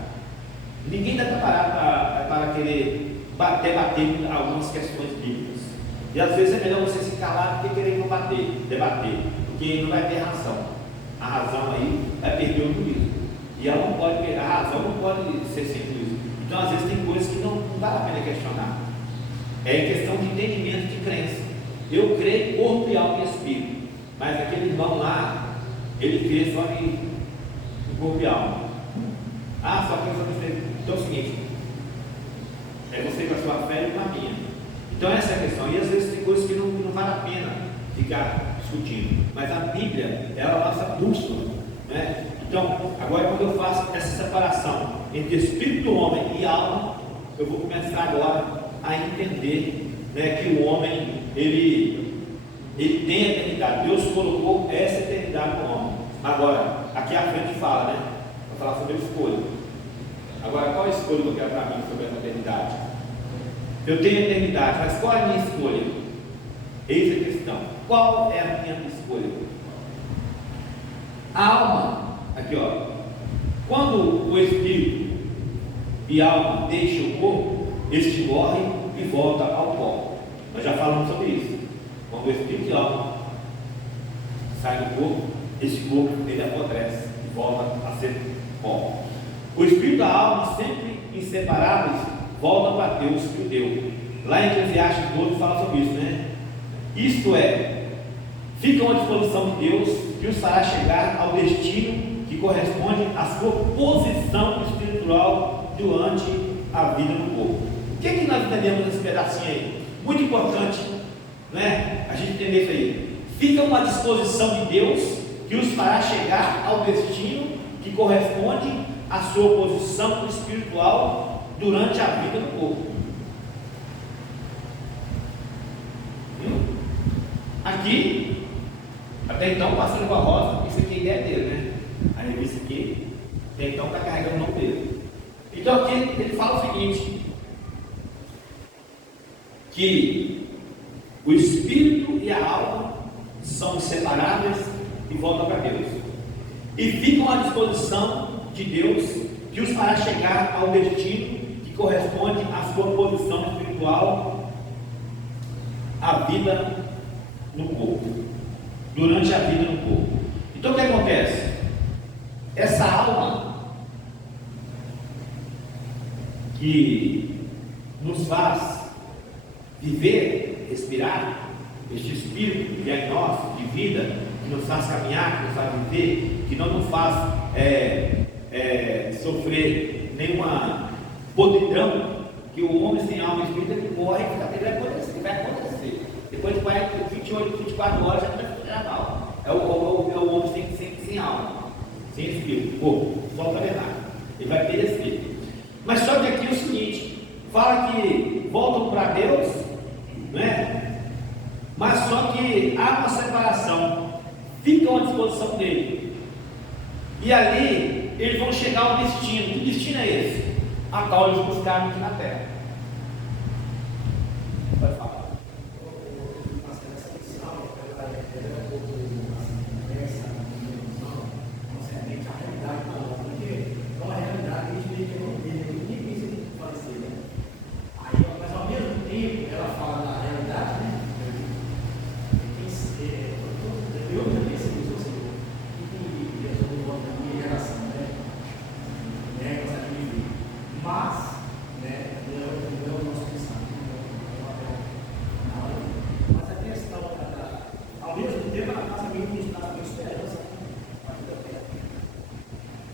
Ninguém está preparado para querer debater algumas questões bíblicas. E às vezes é melhor você se calar do que querer debater, porque não vai ter razão. A razão aí vai perder o juízo. E ela não pode perder, a razão não pode ser sem juízo. Então às vezes tem coisas que não vale a pena questionar. É questão de entendimento, de crença. Eu creio corpo e alma e espírito. Mas aquele irmão lá, ele crê só em corpo e alma. Só que eu só sei. Então é o seguinte, é você com a sua fé e com a minha. Então essa é a questão. E às vezes tem coisas que não vale a pena ficar discutindo. Mas a Bíblia, ela é a nossa bússola, né? Então, agora quando eu faço essa separação entre espírito do homem e alma, eu vou começar agora a entender, né, que o homem, ele tem a eternidade. Deus colocou essa eternidade no homem. Agora, aqui à frente fala, né? Vai falar sobre a escolha. Agora, qual a escolha que eu quero para mim sobre essa eternidade? Eu tenho a eternidade, mas qual é a minha escolha? Eis a questão. Qual é a minha escolha? A alma, aqui ó, quando o espírito e a alma deixam o corpo, este morre e volta ao pó. Nós já falamos sobre isso. Quando o espírito e a alma saem do corpo, esse corpo ele apodrece e volta a ser pó. O espírito e a alma, sempre inseparáveis, voltam para Deus que o deu. Lá em Eclesiastes 12 fala sobre isso, né? Isto é, ficam à disposição de Deus, que os fará chegar ao destino que corresponde à sua posição espiritual durante a vida no corpo. O que é que nós entendemos nesse pedacinho aí? Muito importante, né? A gente entender isso aí. Ficam à disposição de Deus, que os fará chegar ao destino que corresponde à sua posição espiritual durante a vida no corpo. Aqui, até então, passando com a rosa, isso aqui é a ideia dele, né? A revista aqui, até então está carregando o nome dele. Então aqui ele fala o seguinte, que o espírito e a alma são inseparáveis e voltam para Deus. E ficam à disposição de Deus, que os fará chegar ao destino que corresponde à sua posição espiritual, a vida no corpo, durante a vida no corpo. Então o que acontece? Essa alma que nos faz viver, respirar, este espírito que é em nós, de vida, que nos faz caminhar, que nos faz viver, que não nos faz sofrer nenhuma podridão, que o homem sem alma e espírito ele morre, ele vai acontecer. Depois de 28, 24 horas já não vai ficar mal. É o homem sem alma, sem espírito, corpo, só para verdade. Ele vai perecer. Mas só que aqui é o seguinte: fala que voltam para Deus, né? Mas só que há uma separação, ficam à disposição dele. E ali eles vão chegar ao destino. Que destino é esse? A qual eles buscaram aqui na terra. Pode falar.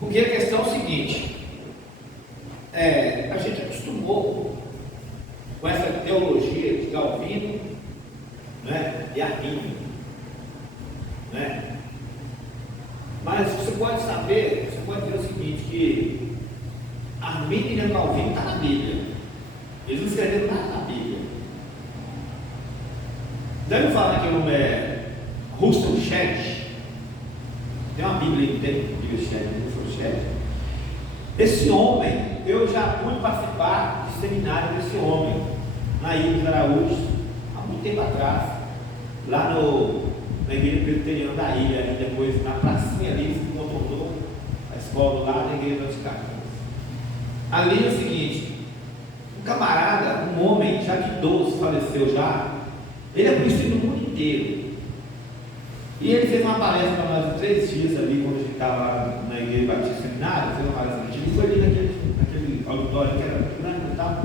Porque a questão é o seguinte, a gente acostumou com essa teologia de Calvino, né, e Arminio, né? Mas você pode saber, você pode dizer o seguinte, que Arminio e Calvino está na Bíblia. Eles não escreveram nada na Bíblia. Deve falar que o nome é Russell Shedd. Tem uma Bíblia aí, tem Bíblia Shedd. Esse homem, eu já pude participar de seminário desse homem, na Ilha dos Araújos, há muito tempo atrás, lá na igreja presbiteriana da ilha, e depois na pracinha ali, se contornou a escola lá na igreja dos Carlos. Ali é o seguinte, um camarada, um homem já de idoso, faleceu já, ele é conhecido no mundo inteiro. E ele fez uma palestra para nós 3 dias ali, quando a gente estava na igreja Batista Seminário, fez uma palestra, ele foi ali naquele auditório que era grande e tal,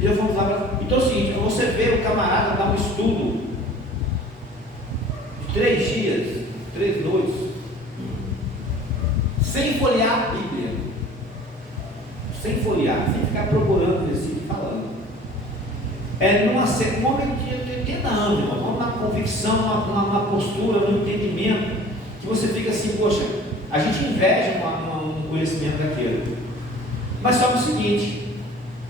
e eu fomos lá para... Então é o seguinte, você vê o camarada dar um estudo de 3 dias, 3 noites, sem folhear a Bíblia, sem folhear, sem ficar procurando versículo e falando. Numa sequência que tem anos, uma convicção, uma postura, um entendimento, que você fica assim, poxa, a gente inveja um conhecimento daquele. Mas só que é o seguinte,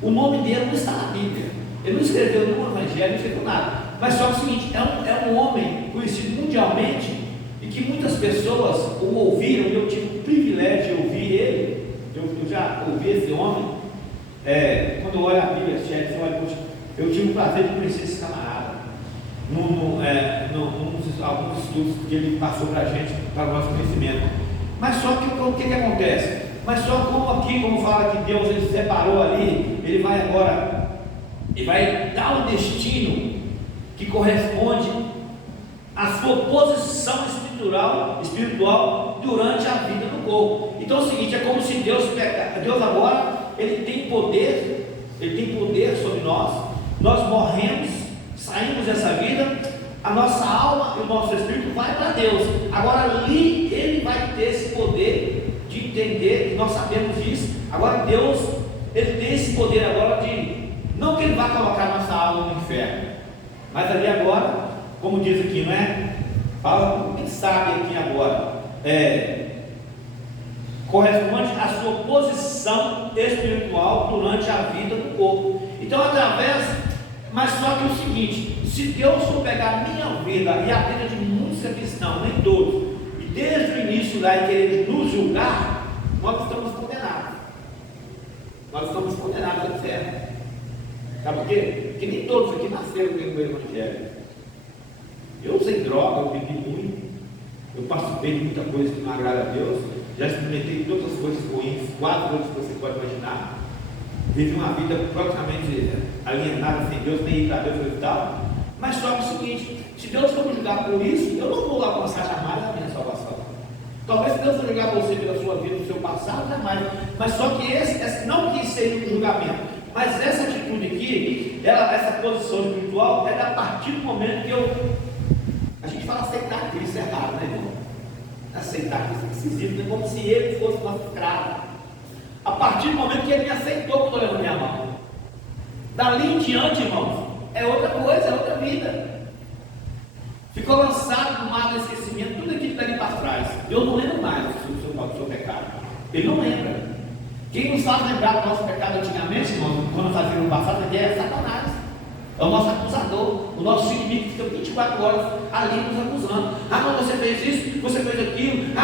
o nome dele não está na Bíblia, ele não escreveu nenhum evangelho, não escreveu nada. Mas só que é o seguinte, é um homem conhecido mundialmente e que muitas pessoas o ouviram, e eu tive o privilégio de ouvir ele, eu já ouvi esse homem, quando eu olho a Bíblia, eu tive o prazer de conhecer esse camarada, alguns estudos que ele passou para a gente, para o nosso conhecimento. Mas só que o que acontece? Mas só como fala que Deus ele separou ali, ele vai agora, ele vai dar um destino que corresponde à sua posição espiritual durante a vida do corpo. Então é o seguinte, é como se Deus agora, ele tem poder sobre nós morremos, saímos dessa vida, a nossa alma e o nosso espírito vai para Deus. Agora ali ele vai ter esse poder de entender, que nós sabemos disso. Agora Deus, ele tem esse poder agora de, não que ele vai colocar nossa alma no inferno, mas ali agora, como diz aqui, não é? Fala, quem sabe aqui agora, corresponde à sua posição espiritual durante a vida do corpo. Então mas só que o seguinte, se Deus for pegar a minha vida e a vida de muitos cristãos, nem todos, e desde o início lá e querer nos julgar, nós estamos condenados. Nós estamos condenados ao inferno. Sabe por quê? Porque nem todos aqui nasceram dentro do Evangelho. Eu usei droga, eu bebi muito, eu participei de muita coisa que não agrada a Deus, já experimentei todas as coisas ruins, 4 coisas que você pode imaginar. Vive uma vida praticamente alienada, sem Deus, nem ir para Deus e tal. Mas só que é o seguinte, se Deus for me julgar por isso, eu não vou alcançar jamais a minha salvação. Talvez se Deus for julgar você pela sua vida, do seu passado, jamais. Mas só que não que seja um julgamento, mas essa atitude aqui, essa posição espiritual, é a partir do momento que a gente fala aceitar Cristo, é errado, né, irmão? Aceitar Cristo é esquisito, é como se ele fosse nosso escravo. A partir do momento que ele me aceitou quando eu levo minha mão, dali em diante, irmãos, é outra coisa, é outra vida. Ficou lançado no mar do esquecimento, tudo aquilo que está ali para trás. Deus não lembra mais do seu pecado. Ele não lembra. Quem nos faz lembrar do nosso pecado antigamente, irmãos, quando fazíamos no passado, é Satanás. É o nosso acusador, o nosso inimigo que fica 24 horas ali nos acusando. Mas você fez isso, você fez aquilo.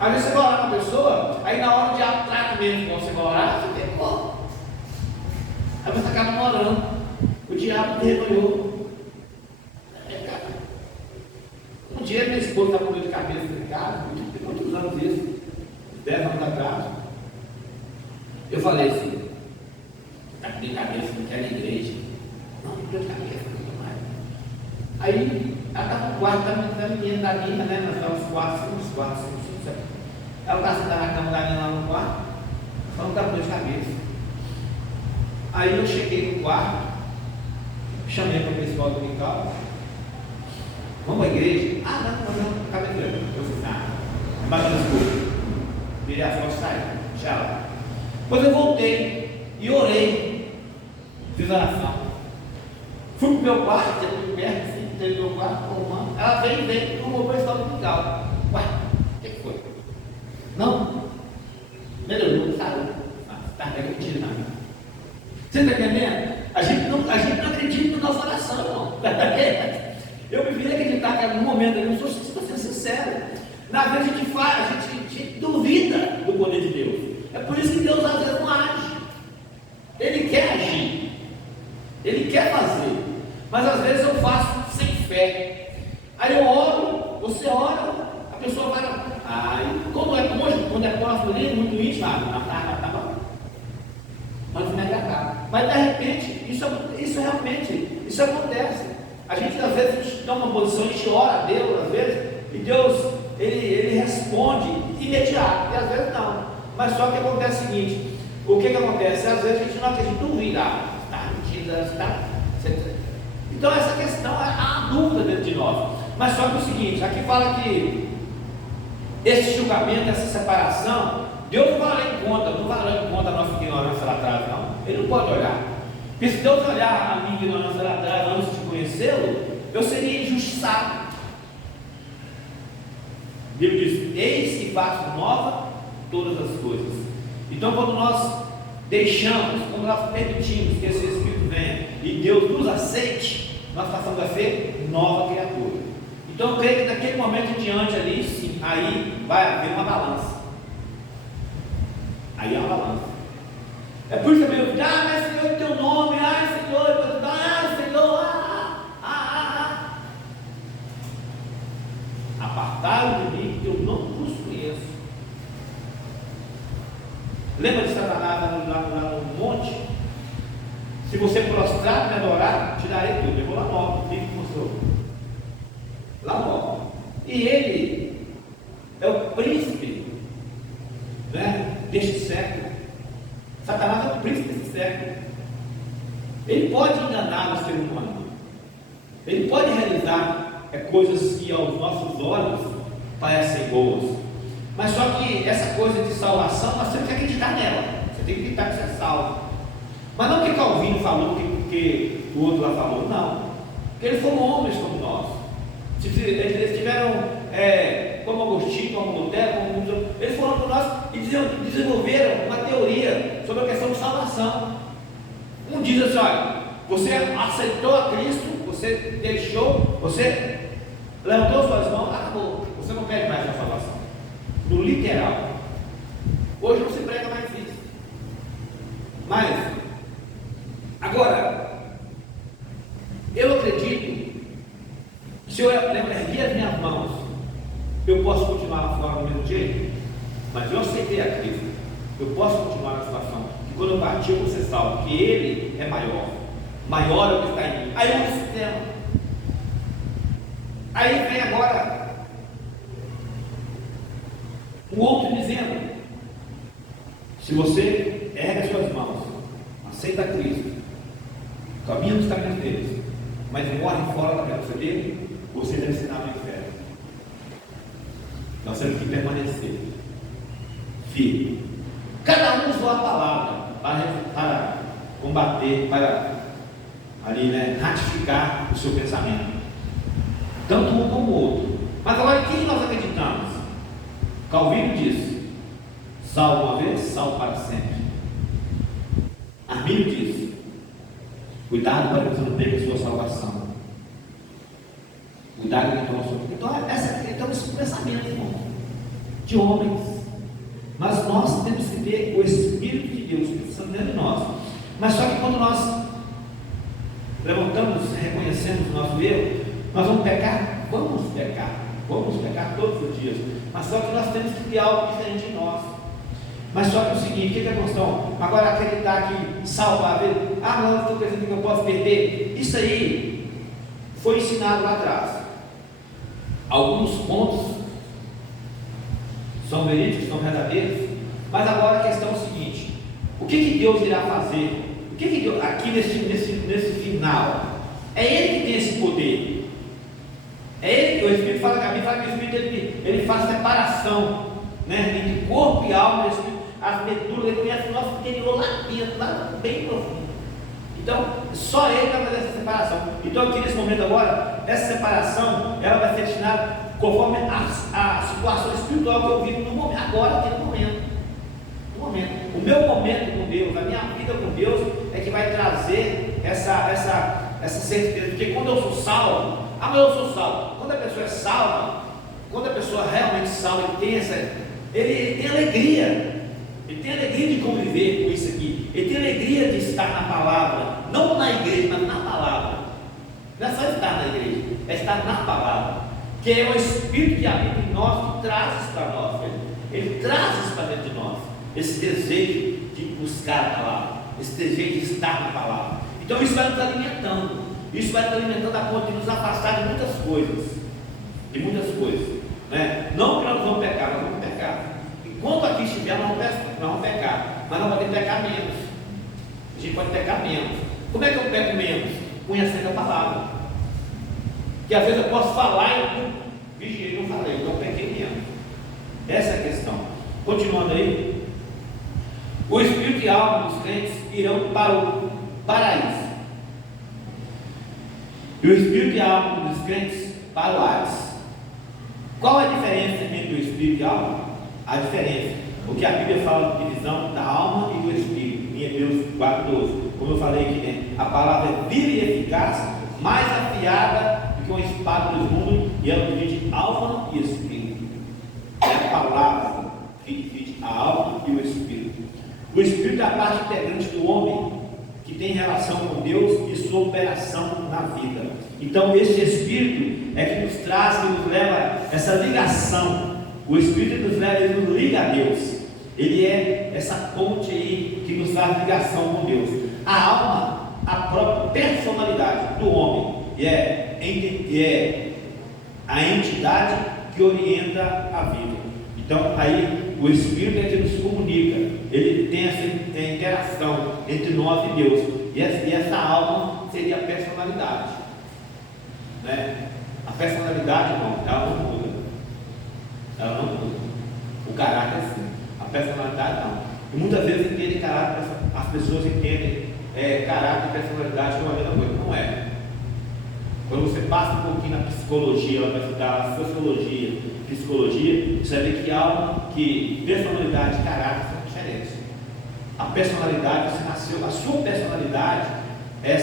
Às vezes você vai orar para uma pessoa, aí na hora de atrato mesmo, quando você vai orar, você pecou. Aí você acaba não orando. O diabo te rebanhou. É pecado. Um dia minha esposa estava com dor de cabeça em casa, tem muitos anos isso, 10 anos atrás. Eu falei assim, está com dor de cabeça, não quer ir na igreja. Não, dor de cabeça, não mais. Aí, ela estava no quarto da menina da minha, né? Nós estávamos 4, 5, 7. Ela estava sentada na cama da minha lá no quarto, falando que estava com dor de cabeça. Aí eu cheguei no quarto, chamei para a pessoal dominical. Vamos à igreja? Não, acabei de ler. Eu fui, é mais uma escuro. Virei as costas e saí. Tchau. Depois eu voltei e orei. Fiz oração. Fui para o meu quarto, teve perto, assim, teve meu quarto, arrumando. Ela veio, arrumou para a escola dominical. Ué, o que foi? Não? Melhorou, sabe? Está repetindo nada. Você está entendendo? A gente não acredita na nossa oração, não. Eu prefiro acreditar que no momento eu estou sendo sincero. Na vez a gente duvida do poder de Deus. É por isso que Deus às vezes não age. Ele quer agir. Ele quer fazer. Mas às vezes eu faço sem fé. Aí eu oro, você ora, a pessoa vai. Aí, quando é longe, quando é próximo ali, muito íntimo, tá bom. Pode me agradar. Mas de repente, isso realmente, isso acontece. A gente às vezes toma uma posição, a gente ora a Deus, às vezes, e Deus, ele responde imediato, e às vezes não. Mas só que acontece o seguinte, o que acontece? Às vezes a gente não acredita, duvida, então essa questão é a dúvida dentro de nós. Mas só que o seguinte, aqui fala que esse julgamento, essa separação, Deus não vai levar em conta a nossa ignorância lá atrás, não. Ele não pode olhar. Porque se Deus olhar a minha ignorância lá atrás antes de conhecê-lo, eu seria injustiçado. A Bíblia diz: eis que faço nova todas as coisas. Então, quando nós quando nós permitimos que esse Espírito venha e Deus nos aceite, nós passamos a ser nova criatura. Então eu creio que daquele momento em diante ali, sim, aí vai haver uma balança. Aí é uma balança. É por isso que eu digo, mas Senhor, teu nome, Senhor, Apartai-vos de mim, que eu não vos conheço. Lembra de Satanás lá no monte? Se você prostrar e me adorar, te darei tudo. Eu vou lá no o que mostrou. Lá no e ele é o príncipe, né, deste século. Satanás é o príncipe desse século. Ele pode enganar o ser humano. Ele pode realizar coisas que aos nossos olhos parecem boas. Mas só que essa coisa de salvação, nós temos que acreditar nela. Você tem que acreditar que você é salvo. Mas não que Calvino falou, que o outro lá falou, não. Porque eles foram homens como nós. Eles tiveram, como Agostinho, como Lutero, eles foram como nós e desenvolveram uma teoria sobre a questão de salvação. Um diz assim: olha, você aceitou a Cristo, você deixou, você levantou suas mãos, acabou. Você não pede mais a salvação. No literal. Hoje não se prega mais isso. Mas, agora, eu acredito, se eu erguer as minhas mãos, eu posso continuar lá fora do mesmo jeito, mas eu aceitei a Cristo. Eu posso continuar na situação. E quando eu partir, eu vou ser salvo, porque Ele é maior. Maior é o que está em mim. Aí eu me sistema. Aí vem agora o outro dizendo: se você ergue as suas mãos, aceita Cristo, caminha nos caminhos deles, mas morre fora da presença dele, você deve ensinar no inferno. Nós temos que permanecer firme. Cada um usou a palavra para combater, para ali, ratificar o seu pensamento, tanto um como o outro. Mas agora, quem nós acreditamos? Calvino diz: salvo uma vez, salvo para sempre. Arminio diz: cuidado para que você não perca a sua salvação. Cuidado com a sua. Então esse pensamento, irmão, de homens. Mas nós temos que ter o Espírito de Deus pensando dentro de nós. Mas só que quando nós levantamos, reconhecemos o nosso erro, nós vamos pecar todos os dias. Mas só que nós temos que ter algo diferente em nós. Mas só que o seguinte: o que é a questão? Agora acreditar que salvar, não estou pensando que eu posso perder. Isso aí foi ensinado lá atrás. Alguns pontos são verídicos, são verdadeiros. Mas agora a questão é o seguinte: o que Deus irá fazer? O que Deus, aqui nesse final? É Ele que tem esse poder. É Ele que o Espírito fala com a mim, fala que o Espírito ele faz separação, entre corpo e alma, as medulas, ele conhece o nosso interior lá dentro, lá bem profundo. Então, só Ele vai fazer essa separação. Então, aqui nesse momento agora, essa separação, ela vai ser destinada conforme a situação espiritual que eu vivo no momento, agora, aqui no momento. O meu momento com Deus, a minha vida com Deus, é que vai trazer essa certeza. Porque quando eu sou salvo, mas eu sou salvo. Quando a pessoa é salva, quando a pessoa realmente salva, ele tem alegria. Ele tem alegria de conviver com isso aqui. Ele tem alegria de estar na palavra, não na igreja, mas na palavra. Não é só estar na igreja, é estar na palavra, que é o Espírito que habita em nós, que traz isso para nós. Ele traz isso para dentro de nós, esse desejo de buscar a palavra, esse desejo de estar na palavra. Então isso vai nos alimentando. Isso vai nos alimentando a ponto de nos afastar de muitas coisas. Não que nós vamos pecar, nós vamos pecar. Enquanto aqui estiver, nós vamos pecar. Mas nós podemos pecar menos. A gente pode pecar menos. Como é que eu peco menos? Conhecendo a palavra. Que às vezes eu posso falar e eu vigiei, não falei, então eu pequei menos. Essa é a questão. Continuando aí. O espírito e a alma dos crentes irão para o paraíso. E o espírito e a alma dos crentes para o Hades. Qual é a diferença entre o espírito e a alma? A diferença, porque a Bíblia fala de divisão da alma e do espírito, em Hebreus 4:12. Como eu falei aqui, a palavra é viva e eficaz, mais afiada do que uma espada dos mundos, e ela divide alma e espírito. É a palavra que divide a alma e o espírito. O espírito é a parte integrante do homem que tem relação com Deus e sua operação na vida. Então esse espírito é que nos traz, que nos leva essa ligação. O espírito nos leva, ele nos liga a Deus. Ele é essa ponte aí que nos faz ligação com Deus. A alma, a própria personalidade do homem, é a entidade que orienta a vida. Então aí o espírito é que nos comunica. Ele tem essa interação entre nós e Deus. E essa alma seria a personalidade, né? A personalidade, irmão, ela não muda. Ela não muda. O caráter sim. A personalidade não. E muitas vezes entendem caráter, as pessoas entendem caráter e personalidade como a mesma coisa. Não é. Quando você passa um pouquinho na psicologia, ela vai estudar sociologia, psicologia, você vai ver que personalidade e caráter são diferentes. A personalidade, você nasceu, a sua personalidade é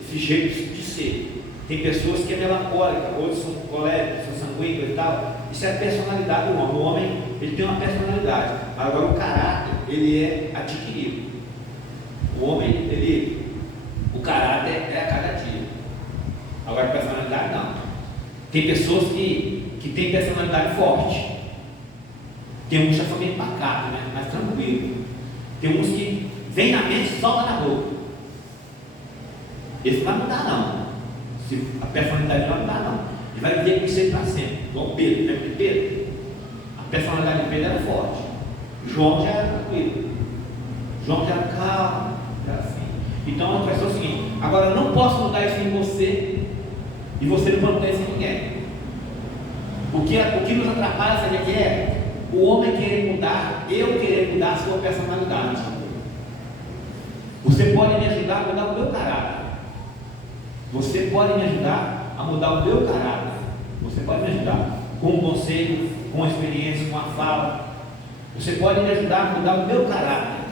esse jeito de ser. Tem pessoas que é melancólica, outros são coléricos, são sanguíneos e tal. Isso é a personalidade do homem. O homem, ele tem uma personalidade. Agora o caráter, ele é adquirido. O homem, o caráter é a cada dia. Agora a personalidade não. Tem pessoas que têm personalidade forte. Tem uns que já são bem pacatos, né? Mais tranquilo. Tem uns que vem na mente e solta na boca. Esse não vai mudar não. A personalidade não vai mudar não. Ele vai viver com isso aí para sempre. Igual Pedro, lembra de Pedro? A personalidade de Pedro era forte. João já era tranquilo. João já era calmo, era assim. Então a questão é o seguinte: agora eu não posso mudar isso em você e você não pode mudar isso em ninguém. O que nos atrapalha, sabe o que é? O homem querer mudar, eu querer mudar a sua personalidade. Você pode me ajudar a mudar o meu caráter. Você pode me ajudar a mudar o meu caráter. Você pode me ajudar com um conselho, com uma experiência, com uma fala. Você pode me ajudar a mudar o meu caráter,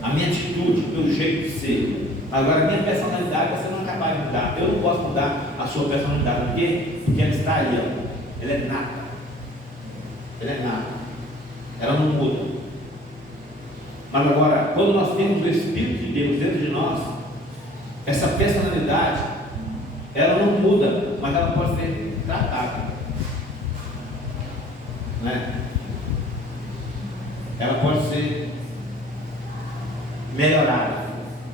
a minha atitude, o meu jeito de ser. Agora a minha personalidade você não é capaz de mudar. Eu não posso mudar a sua personalidade. Por quê? Porque ela está aí, ó. Ela é nata. Ela é nata. Ela não muda. Mas agora, quando nós temos o Espírito de Deus dentro de nós, essa personalidade, ela não muda, mas ela pode ser tratada, né? Ela pode ser melhorada.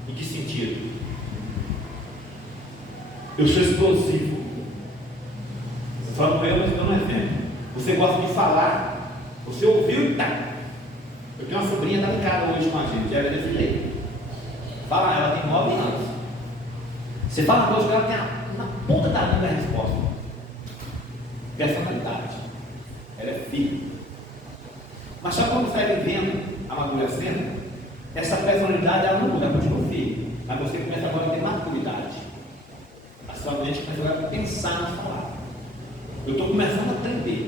Em que sentido? Eu sou explosivo. Você fala com eu, mas eu não exemplo. Você gosta de falar, você ouviu e tá. Eu tenho uma sobrinha da casa hoje com a gente, ela é desse jeito. Fala, ela tem 9 anos. Você fala uma coisa que ela tem na ponta da língua a resposta. Personalidade. Ela é firme. Mas só quando você vai vivendo, amadurecendo, essa personalidade ela não muda, ela continua firme. Mas você começa agora a ter maturidade. A sua mente começa agora a pensar nas palavras. Eu estou começando a aprender.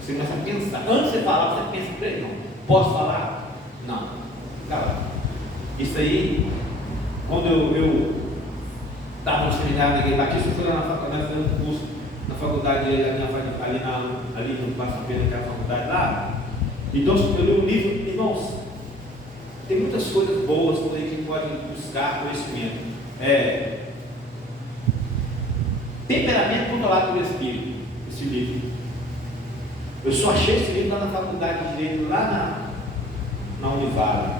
Você começa a pensar. Antes de você falar, você pensa, não, posso falar? Não. Cara, isso aí, quando eu estava no seminário da Igreja Batista, eu fui lá na faculdade, fazendo um curso na faculdade ali no Passo Pedro, naquela faculdade lá. Então eu li um livro, irmãos, tem muitas coisas boas por aí que pode buscar conhecimento. Temperamento controlado pelo Espírito, esse livro. Eu só achei esse livro lá na faculdade de Direito, lá na Univara,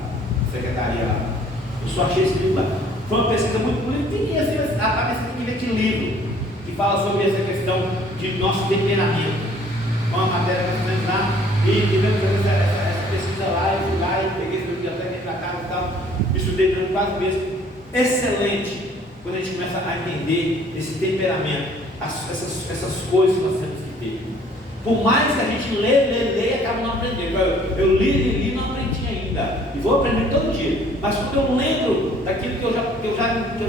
secretaria lá. Eu só achei esse livro lá. Foi uma pesquisa muito bonitinha, a pesquisa que vem aquele livro, que fala sobre essa questão de nosso temperamento. Uma matéria que nós fizemos lá, e vemos essa pesquisa lá, eu fui lá e peguei esse livro até dentro da casa e tal, estudei durante 4 meses. Excelente, quando a gente começa a entender esse temperamento, essas coisas que nós temos que ter. Por mais que a gente lê, acaba não aprendendo. Eu li e não aprendi ainda. E vou aprender todo dia. Mas quando eu lembro daquilo que eu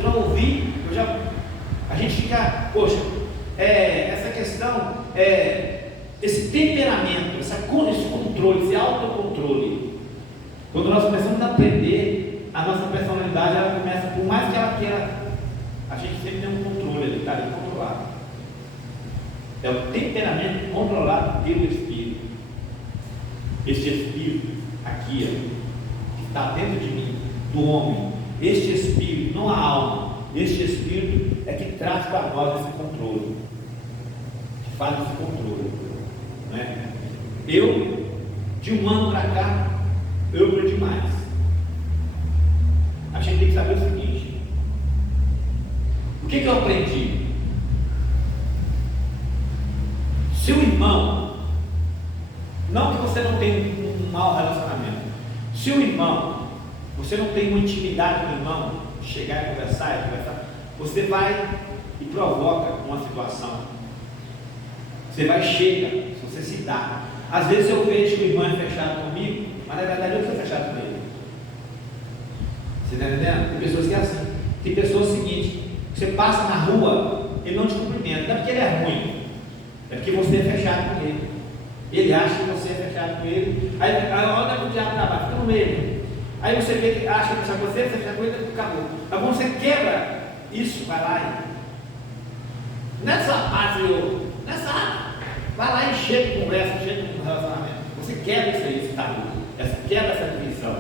já ouvi, a gente fica, poxa, essa questão, esse temperamento, esse controle, esse autocontrole. Quando nós começamos a aprender, a nossa personalidade, ela começa, por mais que ela queira, gente sempre tem um controle, ele está ali controlado. É o temperamento controlado pelo Espírito. Este Espírito aqui, ó, que está dentro de mim, do homem, este Espírito, não a alma, este Espírito é que traz para nós esse controle, que faz esse controle, né? Eu, de um ano para cá, eu aprendi mais. A gente tem que saber o seguinte: o que eu aprendi? Se o irmão, não que você não tenha um mau relacionamento, se o irmão, você não tem uma intimidade com o irmão, chegar e conversar, você vai e provoca uma situação. Você vai, chega, você se dá. Às vezes eu vejo que o irmão é fechado comigo, mas na verdade eu sou fechado com ele. Você está entendendo? Tem pessoas que é assim. Tem pessoas seguinte, você passa na rua, ele não te cumprimenta, não é porque ele é ruim, é porque você é fechado com ele. Ele acha que você é fechado com ele. Aí olha que o diabo trabalha, fica no meio. Aí você vê que acha que você é fechado com ele, acabou. Aí quando você quebra isso, vai lá e nessa parte, vai lá e chega de conversa, chega de relacionamento. Você quebra isso aí, esse tabu, quebra essa divisão.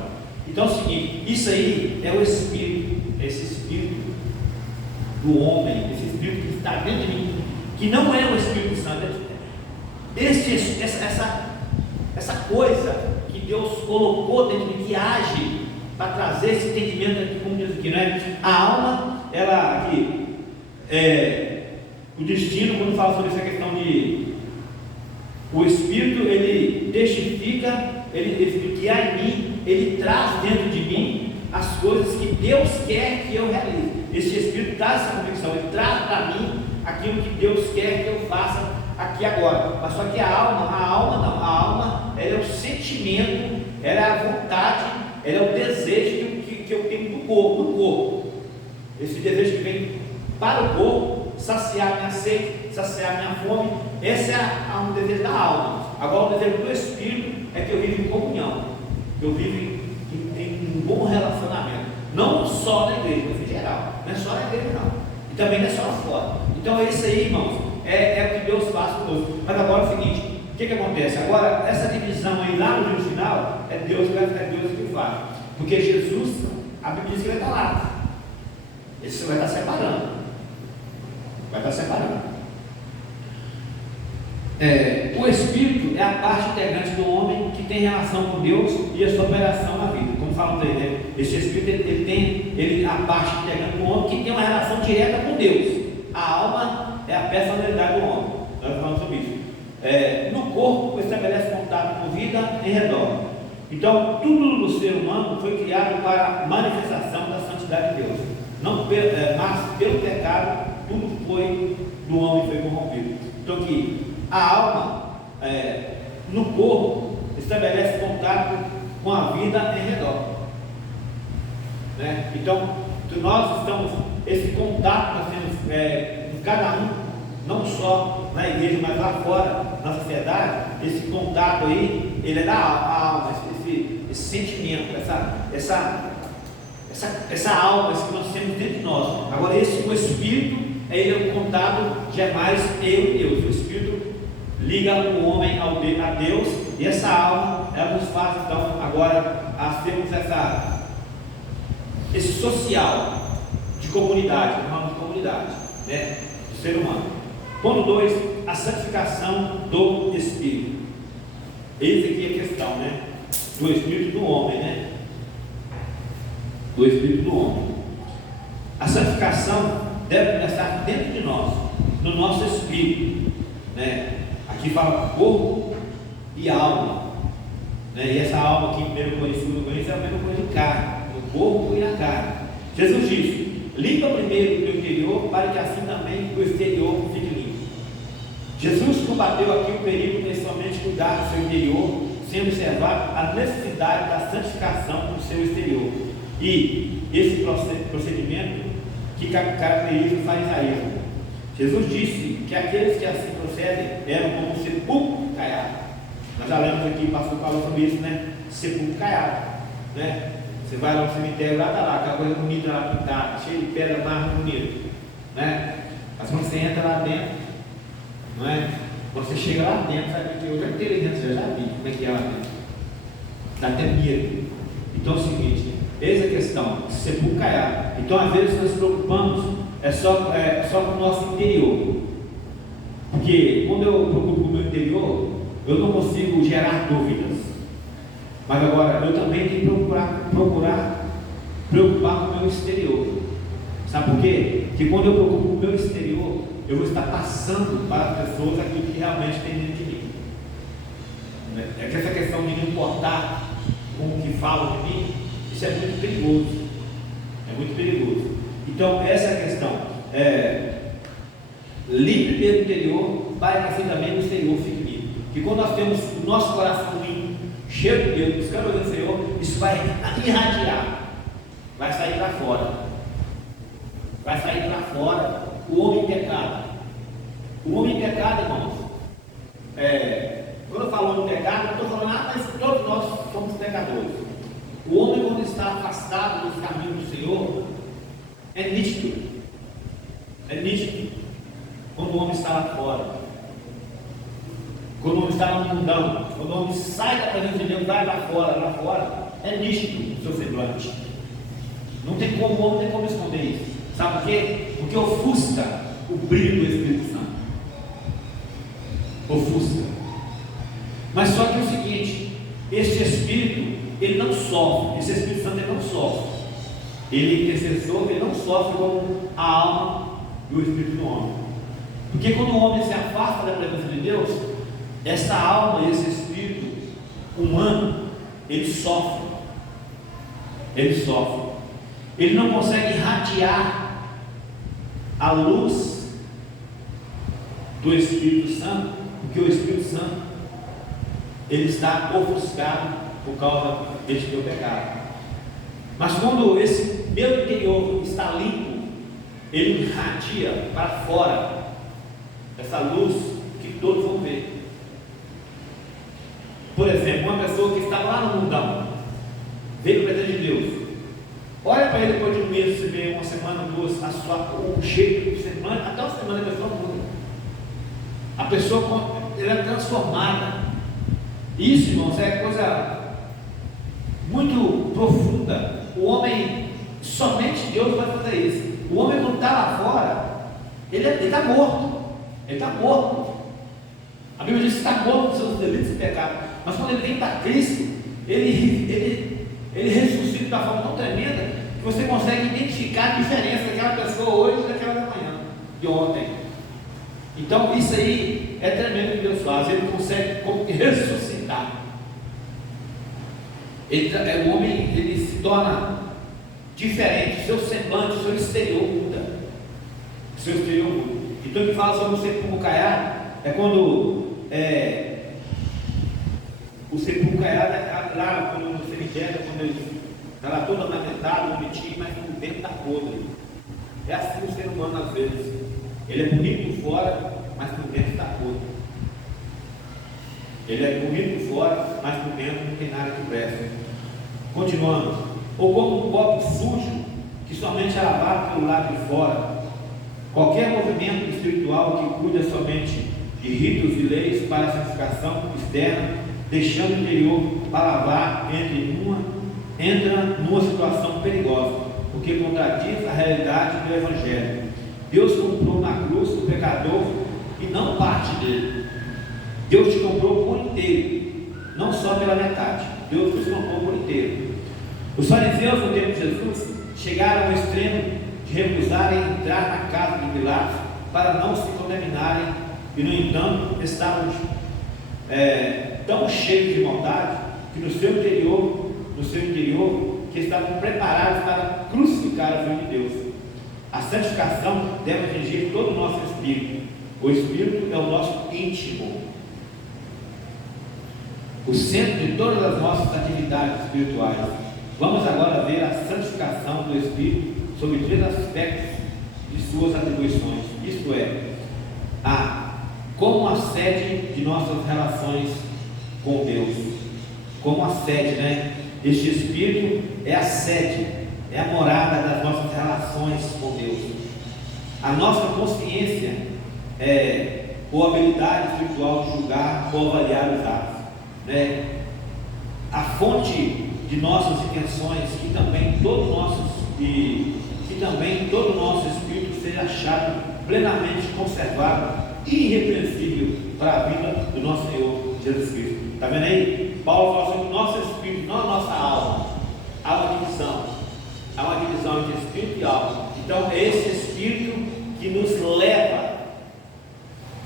Então é o seguinte: isso aí é o Espírito, esse Espírito do homem, esse Espírito que está dentro de mim, que não é o Espírito Santo. Essa coisa que Deus colocou dentro de mim, que age para trazer esse entendimento aqui, como diz aqui, né? A alma, ela aqui, o destino, quando fala sobre essa questão de o Espírito, ele testifica, ele que há em mim, ele traz dentro de mim as coisas que Deus quer que eu realize. Esse Espírito traz essa convicção, ele traz para mim aquilo que Deus quer que eu faça aqui agora. Mas só que a alma ela é o sentimento, ela é a vontade, ela é o desejo que eu tenho do corpo. Esse desejo que vem para o corpo, saciar minha sede, saciar minha fome. Esse é o desejo da alma. Agora o desejo do Espírito é que eu vivo em comunhão, eu vivo em um bom relacionamento, não só na igreja, mas em geral. Não é só na igreja não, e também não é só lá fora. Então é isso aí, irmãos, é o que Deus faz conosco. Mas agora é o seguinte: o que acontece? Agora essa divisão aí lá no final é Deus que faz, porque Jesus, a Bíblia diz que ele vai estar lá, ele vai estar separando. O Espírito é a parte integrante do homem que tem relação com Deus e a sua operação na vida. Como falamos aí, né? Esse Espírito ele tem a parte integrante do homem que tem uma relação direta com Deus. A alma é a personalidade do homem. Nós falamos sobre isso. No corpo estabelece contato com vida em redor. Então, tudo no ser humano foi criado para a manifestação da santidade de Deus. Mas pelo pecado, tudo foi do homem foi corrompido. Então, que a alma, no corpo, estabelece contato com a vida em redor, né? Então, nós estamos, esse contato nós temos com cada um, não só na igreja, mas lá fora, na sociedade. Esse contato aí, ele é da alma, esse sentimento, essa alma que nós temos dentro de nós. Agora, o Espírito, ele é um contato jamais eu e Deus. O Espírito liga o homem a Deus, e essa alma, ela nos faz então agora a termos esse social de comunidade, chamamos de comunidade, né, do ser humano. Ponto 2, a santificação do Espírito. Eis aqui a questão, né, do Espírito do homem, né, do Espírito do homem. A santificação deve começar dentro de nós, no nosso espírito, né? Aqui fala corpo e alma, né? E essa alma aqui, primeiro conhecido, é a mesma coisa de carne, o corpo e a carne. Jesus disse: limpa primeiro o teu interior, para que assim também o exterior fique limpo. Jesus combateu aqui o perigo de somente cuidar do seu interior, sem observar a necessidade da santificação do seu exterior. E esse procedimento que caracteriza o farisaísmo. Jesus disse que aqueles que assim procedem eram como um sepulcro caiado. Nós já lemos aqui, o pastor falou sobre isso, né? Sepulcro caiado, né? Você vai lá no cemitério, lá está lá, aquela coisa bonita lá pintada, cheia de pedra, mármore bonita. né? Mas quando você entra lá dentro, não é? Quando você chega lá dentro, sabe que eu já entrei dentro, eu já vi como é que é lá dentro. Dá até medo. Então é o seguinte, eis a questão, sepulcaiar. Então às vezes nós nos preocupamos só com o nosso interior. Porque quando eu preocupo com o meu interior, eu não consigo gerar dúvidas. Mas agora eu também tenho que procurar preocupar com o meu exterior. Sabe por quê? Porque quando eu preocupo com o meu exterior, eu vou estar passando para as pessoas aquilo que realmente tem dentro de mim. É que essa questão de não importar com o que falam de mim, isso é muito perigoso. É muito perigoso. Então, essa é a questão. Limpe pelo interior, para que assim também no exterior fique limpo. Que quando nós temos o nosso coração limpo, cheio de Deus, buscando o Senhor, isso vai irradiar, vai sair para fora. Vai sair para fora o homem pecado. O homem pecado, irmãos, quando eu falo homem pecado, não estou falando nada, mas todos nós somos pecadores. O homem, quando está afastado dos caminhos do Senhor, é nítido. É nítido. Quando o homem está lá fora, quando o homem está no mundão, quando o homem sai da presença de Deus, vai lá fora, é nítido o seu semblante. Não tem como, o homem não tem como esconder isso. Sabe por quê? Porque ofusca o brilho do Espírito Santo. Ofusca. Mas só que é o seguinte, esse Espírito, ele não sofre, esse Espírito Santo ele não sofre. Ele é intercessor, ele não sofre como a alma do Espírito do homem. Porque quando o homem se afasta da presença de Deus, essa alma e esse Espírito humano, ele sofre. Ele sofre. Ele não consegue irradiar a luz do Espírito Santo, porque o Espírito Santo ele está ofuscado por causa deste meu pecado. Mas quando esse meu interior está limpo, ele irradia para fora essa luz que todos vão ver. Por exemplo, uma pessoa que estava lá no mundão, veio para a presença de Deus, olha para ele depois de um mês, você vê uma semana, duas, o jeito de semana, até uma semana a pessoa muda. A pessoa ela é transformada. Isso, irmãos, é coisa muito profunda. O homem, somente Deus vai fazer isso. O homem quando está lá fora, ele está morto. Ele está morto. A Bíblia diz que está morto nos seus delitos e pecados. Mas quando ele vem para Cristo, ele ressuscita de uma forma tão tremenda que você consegue identificar a diferença daquela pessoa hoje e daquela da manhã, de ontem. Então isso aí é tremendo que Deus faz. Ele consegue ressuscitar. O homem ele se torna diferente, o seu semblante, o seu exterior muda. O seu exterior muda. Então ele fala sobre o sepulcaiar, é quando o sepulcaiar lá no cemitério, quando ele está lá todo ornamentado, bonitinho, mas por dentro está podre. É assim o ser humano às vezes. Ele é bonito por fora, mas por dentro está podre. Ele é bonito por fora, mas por dentro não tem nada que presta. Continuando. Ou como um copo sujo, que somente é lavado pelo lado de fora. Qualquer movimento espiritual que cuida somente de ritos e leis para a santificação externa, deixando o interior para lavar, entra numa situação perigosa, porque contradiz a realidade do Evangelho. Deus comprou na cruz o pecador e não parte dele. Deus te comprou por inteiro, não só pela metade. Deus te comprou por inteiro. Os fariseus no tempo de Jesus chegaram ao extremo de recusarem entrar na casa de Pilatos para não se contaminarem, e no entanto estavam tão cheios de maldade que no seu interior que estavam preparados para crucificar o Filho de Deus. A santificação deve atingir todo o nosso espírito. O espírito é o nosso íntimo, o centro de todas as nossas atividades espirituais. Vamos agora ver a santificação do espírito sobre 3 aspectos de suas atribuições, isto é, como a sede de nossas relações com Deus, como a sede, né? Este Espírito é a sede, é a morada das nossas relações com Deus. a nossa consciência ou habilidade espiritual de julgar ou avaliar os atos, né? A fonte de nossas intenções, que também todo nosso espírito seja achado plenamente conservado e irrepreensível para a vida do nosso Senhor Jesus Cristo. Está vendo aí? Paulo fala sobre o nosso espírito, não a nossa alma. Há uma divisão entre espírito e alma. Então é esse espírito que nos leva,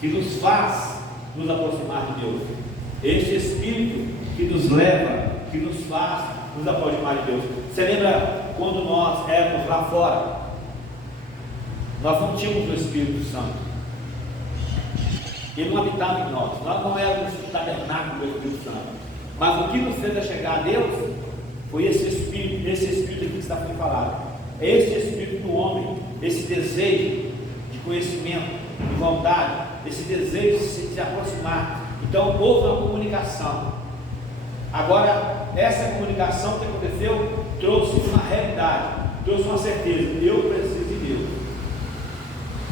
que nos faz nos aproximar de Deus. Esse espírito que nos leva, que nos faz nos aproximar de Deus. Você lembra quando nós éramos lá fora? Nós não tínhamos o Espírito Santo. Ele não habitava em nós. Nós não éramos o tabernáculo do Espírito Santo. Mas o que nos fez a chegar a Deus foi esse Espírito aqui que está sendo falado. É esse Espírito do homem, esse desejo de conhecimento, de vontade, esse desejo de se aproximar. Então houve uma comunicação. Agora, essa comunicação que aconteceu trouxe uma realidade, trouxe uma certeza: eu preciso de Deus.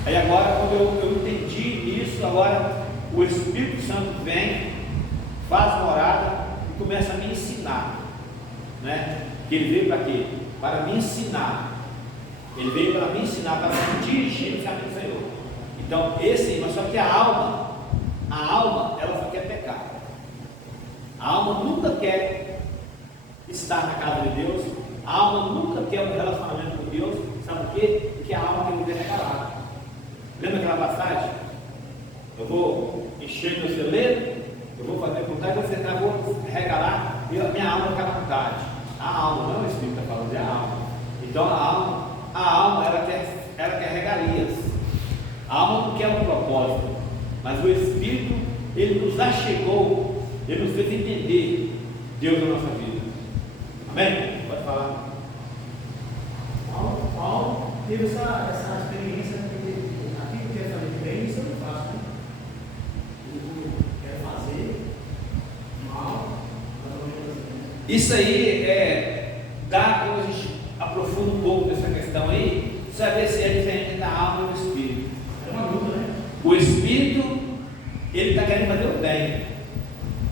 Aí agora, quando eu entendi isso, agora o Espírito Santo vem, faz morada e começa a me ensinar, né? Ele veio para quê? Para me ensinar. Ele veio para me ensinar, para me dirigir no caminho do Senhor. Então, mas só que a alma, ela só quer pecar. A alma nunca quer estar na casa de Deus. A alma nunca quer um relacionamento com Deus. Sabe por quê? Porque a alma quer viver regalada. Lembra aquela passagem? Eu vou encher meu celeiro, eu vou fazer vontade, eu vou regalar e a minha alma ficar à vontade. A alma, não é o Espírito que está falando, é a alma. Então a alma ela quer regalias. A alma não quer um propósito, mas o Espírito, ele nos achegou, ele nos fez entender Deus na nossa vida. Amém? Pode falar. Paulo teve essa experiência aqui que eu quero fazer bem, isso eu não faço, né? Eu quero fazer mal, isso aí quando a gente aprofunda um pouco dessa questão aí, saber se é diferente da alma e do espírito. É uma luta, né? O espírito, ele está querendo fazer o bem,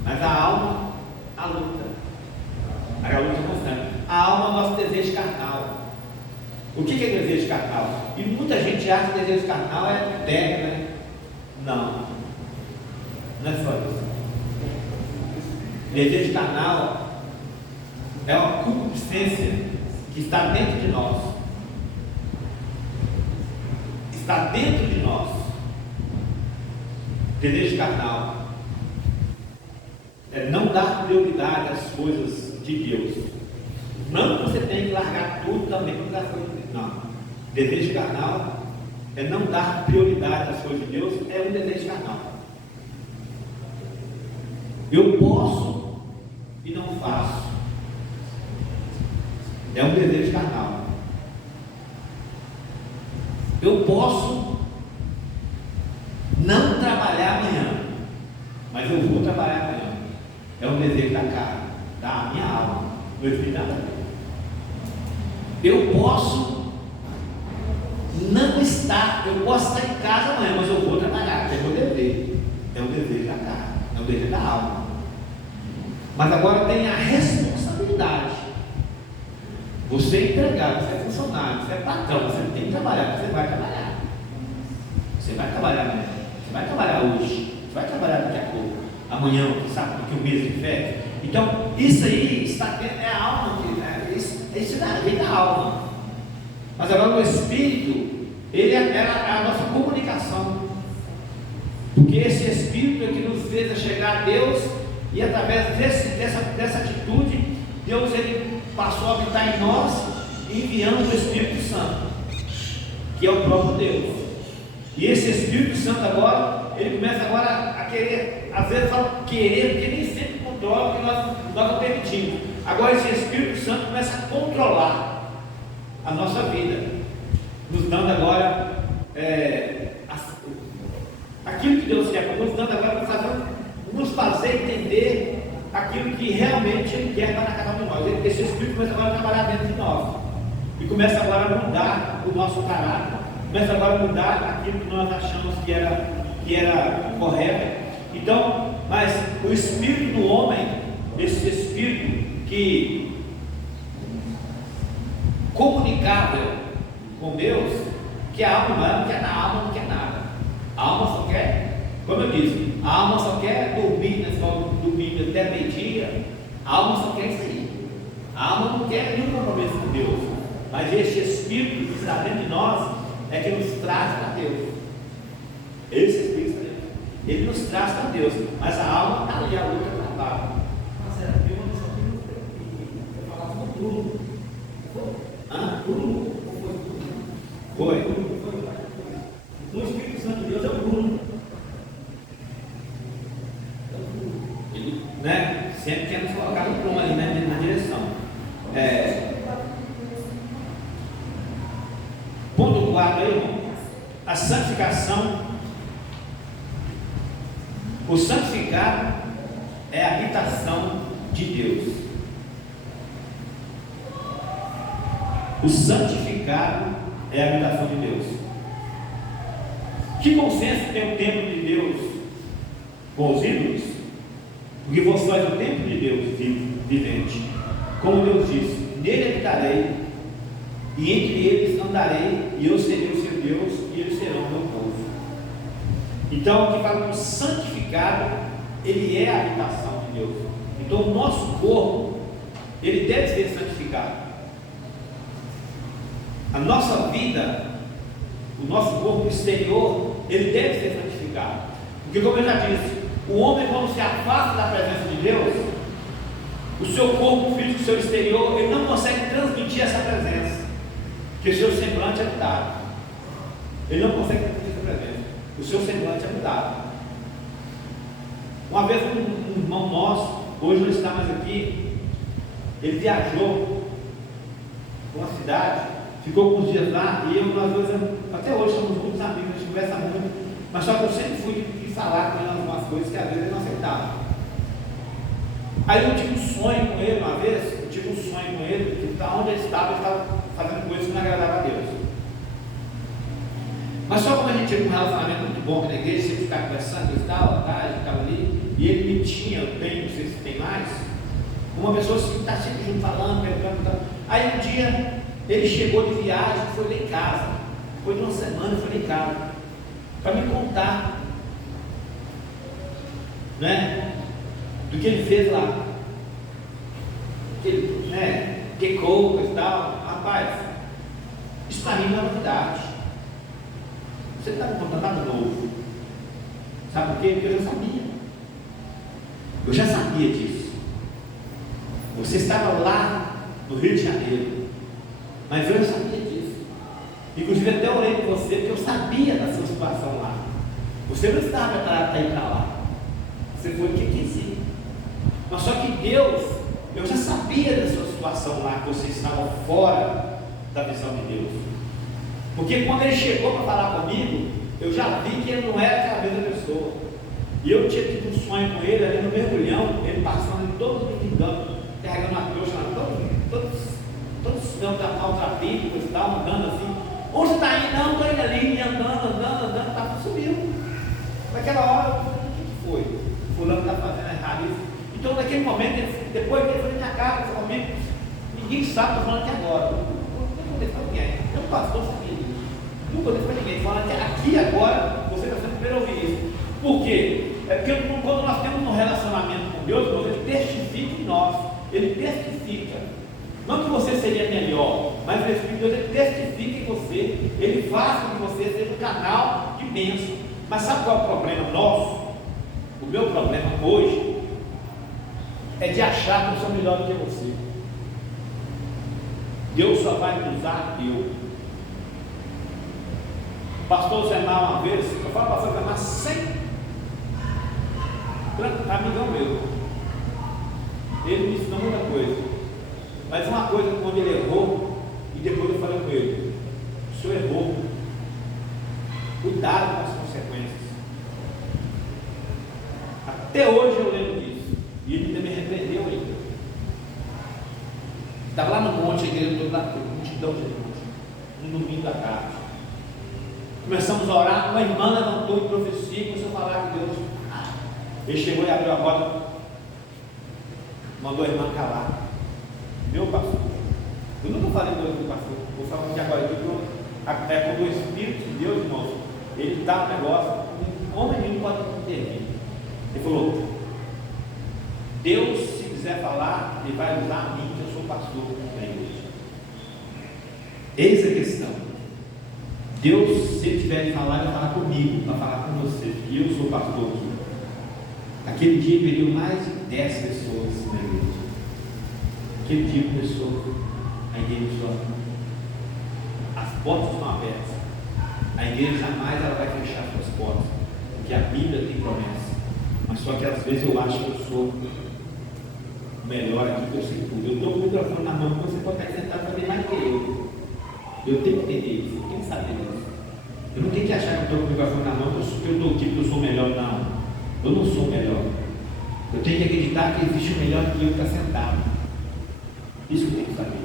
mas a alma, a luta. A luta constante. A alma é o nosso desejo carnal. O que é desejo carnal? E muita gente acha que desejo carnal é terra, né? Não. Não é só isso. Desejo carnal é uma concupiscência que está dentro de nós. Está dentro de nós. Desejo carnal é não dar prioridade às coisas de Deus. Não que você tem que largar tudo também para as coisas de Deus. Não. Desejo carnal é não dar prioridade às coisas de Deus, é um desejo carnal. Eu posso e não faço. É um desejo carnal. Eu posso não trabalhar amanhã, mas eu vou trabalhar amanhã. É um desejo da carne, da minha alma, do espírito. Eu posso não estar, eu posso estar em casa amanhã, mas eu vou trabalhar, é meu dever. É um desejo da carne, é um desejo da alma. Mas agora tem a responsabilidade. Você é empregado, você é funcionário, você é patrão, você tem que trabalhar, você vai trabalhar. Você vai trabalhar amanhã, você vai trabalhar hoje, você vai trabalhar daqui a pouco, amanhã, sabe, que o mês de férias. Então, isso aí está dentro, é a alma, isso vem da alma. Mas agora o Espírito, ele é a nossa comunicação. Porque esse Espírito é que nos fez a chegar a Deus, e através dessa atitude, Deus ele passou a habitar em nós, enviando o Espírito Santo, que é o próprio Deus. E esse Espírito Santo agora, ele começa agora a querer, às vezes fala querer, porque nem sempre controla, porque nós não permitimos. Agora esse Espírito Santo começa a controlar a nossa vida, nos dando agora aquilo que Deus quer, nos dando agora, nos fazer entender aquilo que realmente Ele quer para cada um de nós. Esse Espírito começa agora a trabalhar dentro de nós e começa agora a mudar o nosso caráter, começa agora a mudar aquilo que nós achamos que era correto. Então, mas o espírito do homem, esse espírito que comunicável com Deus, que a alma não quer nada, a alma não quer nada. A alma só quer, como eu disse, a alma só quer dormir, né? Só dormir até meio-dia. A alma só quer isso aí. A alma não quer nenhum compromisso com Deus. Mas este espírito que está dentro de nós é que nos traz para Deus. Esse espírito está dentro. Ele nos traz para Deus. Mas a alma está ali, a luta travada. Mas era eu não sabia eu falava com o Bruno. Hã? Bruno? Foi. O Espírito Santo de Deus é o Bruno. Ele, né? Sempre quer nos colocar no prumo ali, né? Na direção. Ponto 4 aí, irmão. A santificação. O santificado é a habitação de Deus. O santificado é a habitação de Deus. Que consenso tem o templo de Deus com os ídolos? Porque vós sois o templo de Deus vivente. Como Deus disse: nele habitarei, e entre eles andarei, e eu serei o seu Deus, e eles serão o meu povo. Então, aqui fala que o santificado, ele é a habitação de Deus. Então, o nosso corpo, ele deve ser santificado. A nossa vida, o nosso corpo exterior, ele deve ser santificado. Porque, como eu já disse, o homem, quando se afasta da presença de Deus, o seu corpo físico, o seu exterior, ele não consegue transmitir essa presença, porque o seu semblante é mudado. Ele não consegue transmitir essa presença. O seu semblante é mudado. Uma vez um irmão nosso, hoje não está mais aqui, ele viajou para uma cidade, ficou alguns dias lá, e nós dois, até hoje somos muitos amigos, a gente conversa muito, mas só que eu sempre fui falar com ele algumas coisas que às vezes ele não aceitava. Aí eu tive um sonho com ele uma vez, que onde ele estava fazendo coisas que não agradavam a Deus. Mas só como a gente tinha um relacionamento muito bom na igreja, sempre ficava conversando e tal, à tarde, ficava ali, e ele me tinha bem, não sei se tem mais, uma pessoa assim, que está sempre junto falando, perguntando. Aí um dia ele chegou de viagem, foi lá em casa, depois de uma semana foi lá em casa, para me contar, né, do que ele fez lá, que ele, né, que coisas e tal. Rapaz, isso para mim não é novidade. Você está me contando nada novo. Sabe por quê? Porque eu já sabia. Eu já sabia disso. Você estava lá no Rio de Janeiro, mas eu já sabia disso. Inclusive até orei por você, porque eu sabia da sua situação lá. Você não estava preparado para ir para lá. Você foi porque quis ir. Mas só que Deus, eu já sabia da sua situação lá, que você estava fora da visão de Deus. Porque quando ele chegou para falar comigo, eu já vi que ele não era aquela mesma pessoa. E eu tinha tido um sonho com ele ali no mergulhão, ele passando em todos os enganos, carregando uma trouxa, todos os maltrapílicos e tal, andando assim. Onde você está indo? Não, estou indo ali, andando, tá, subiu. Naquela hora, eu falei: o que foi? Fulano está fazendo errado isso. Então, naquele momento, depois ele foi na minha casa, falou comigo, ninguém sabe, estou falando aqui agora. Não contei para ninguém. Eu não pastor sabia disso. Não contei para ninguém. Falando que aqui agora, você está sendo primeiro a ouvir isso. Por quê? É porque quando nós temos um relacionamento com Deus, ele testifica em nós. Ele testifica. Não que você seria melhor, mas o Espírito de Deus, ele testifica em você. Ele faz com que você seja um canal de bênção. Mas sabe qual é o problema nosso? O meu problema hoje é de achar que eu sou melhor do que você. Deus só vai me usar eu. Pastor Zé Mar, uma vez, eu falo pastor Zé Mar sempre, amigão meu, ele me ensinou muita coisa, mas uma coisa, quando ele errou, e depois eu falei com ele: o senhor errou, cuidado com as consequências. Até hoje eu lembro disso, e ele ainda me repreendeu ainda. Estava lá no monte, a igreja toda lá, multidão de gente, no domingo da tarde. Começamos a orar, uma irmã levantou em profecia e começou a falar com Deus. Ele chegou e abriu a porta, mandou a irmã calar. Meu pastor, eu nunca falei com o pastor, vou falar aqui agora, é como o Espírito de Deus, irmãos, ele dá um negócio, homem nenhum pode intervir. Ele falou, Deus, se quiser falar, ele vai usar a mim, que eu sou pastor da igreja. Eis a questão. Deus, se ele tiver de falar, vai falar comigo, vai falar com você, e eu sou pastor aqui. Aquele dia veio mais de 10 pessoas na igreja. Aquele dia começou a igreja, as portas estão abertas. A igreja jamais ela vai fechar suas portas, porque a Bíblia tem promessa. Mas só que às vezes eu acho que eu sou melhor aqui que eu sei tudo. Eu estou com o microfone na mão, você pode estar sentado e fazer mais que eu. Eu tenho que entender isso, eu tenho que saber disso. Eu não tenho que achar que eu estou com o microfone na mão, que eu estou tipo que eu sou melhor, não. Eu não sou melhor. Eu tenho que acreditar que existe um melhor que eu que está sentado. Isso eu tenho que saber.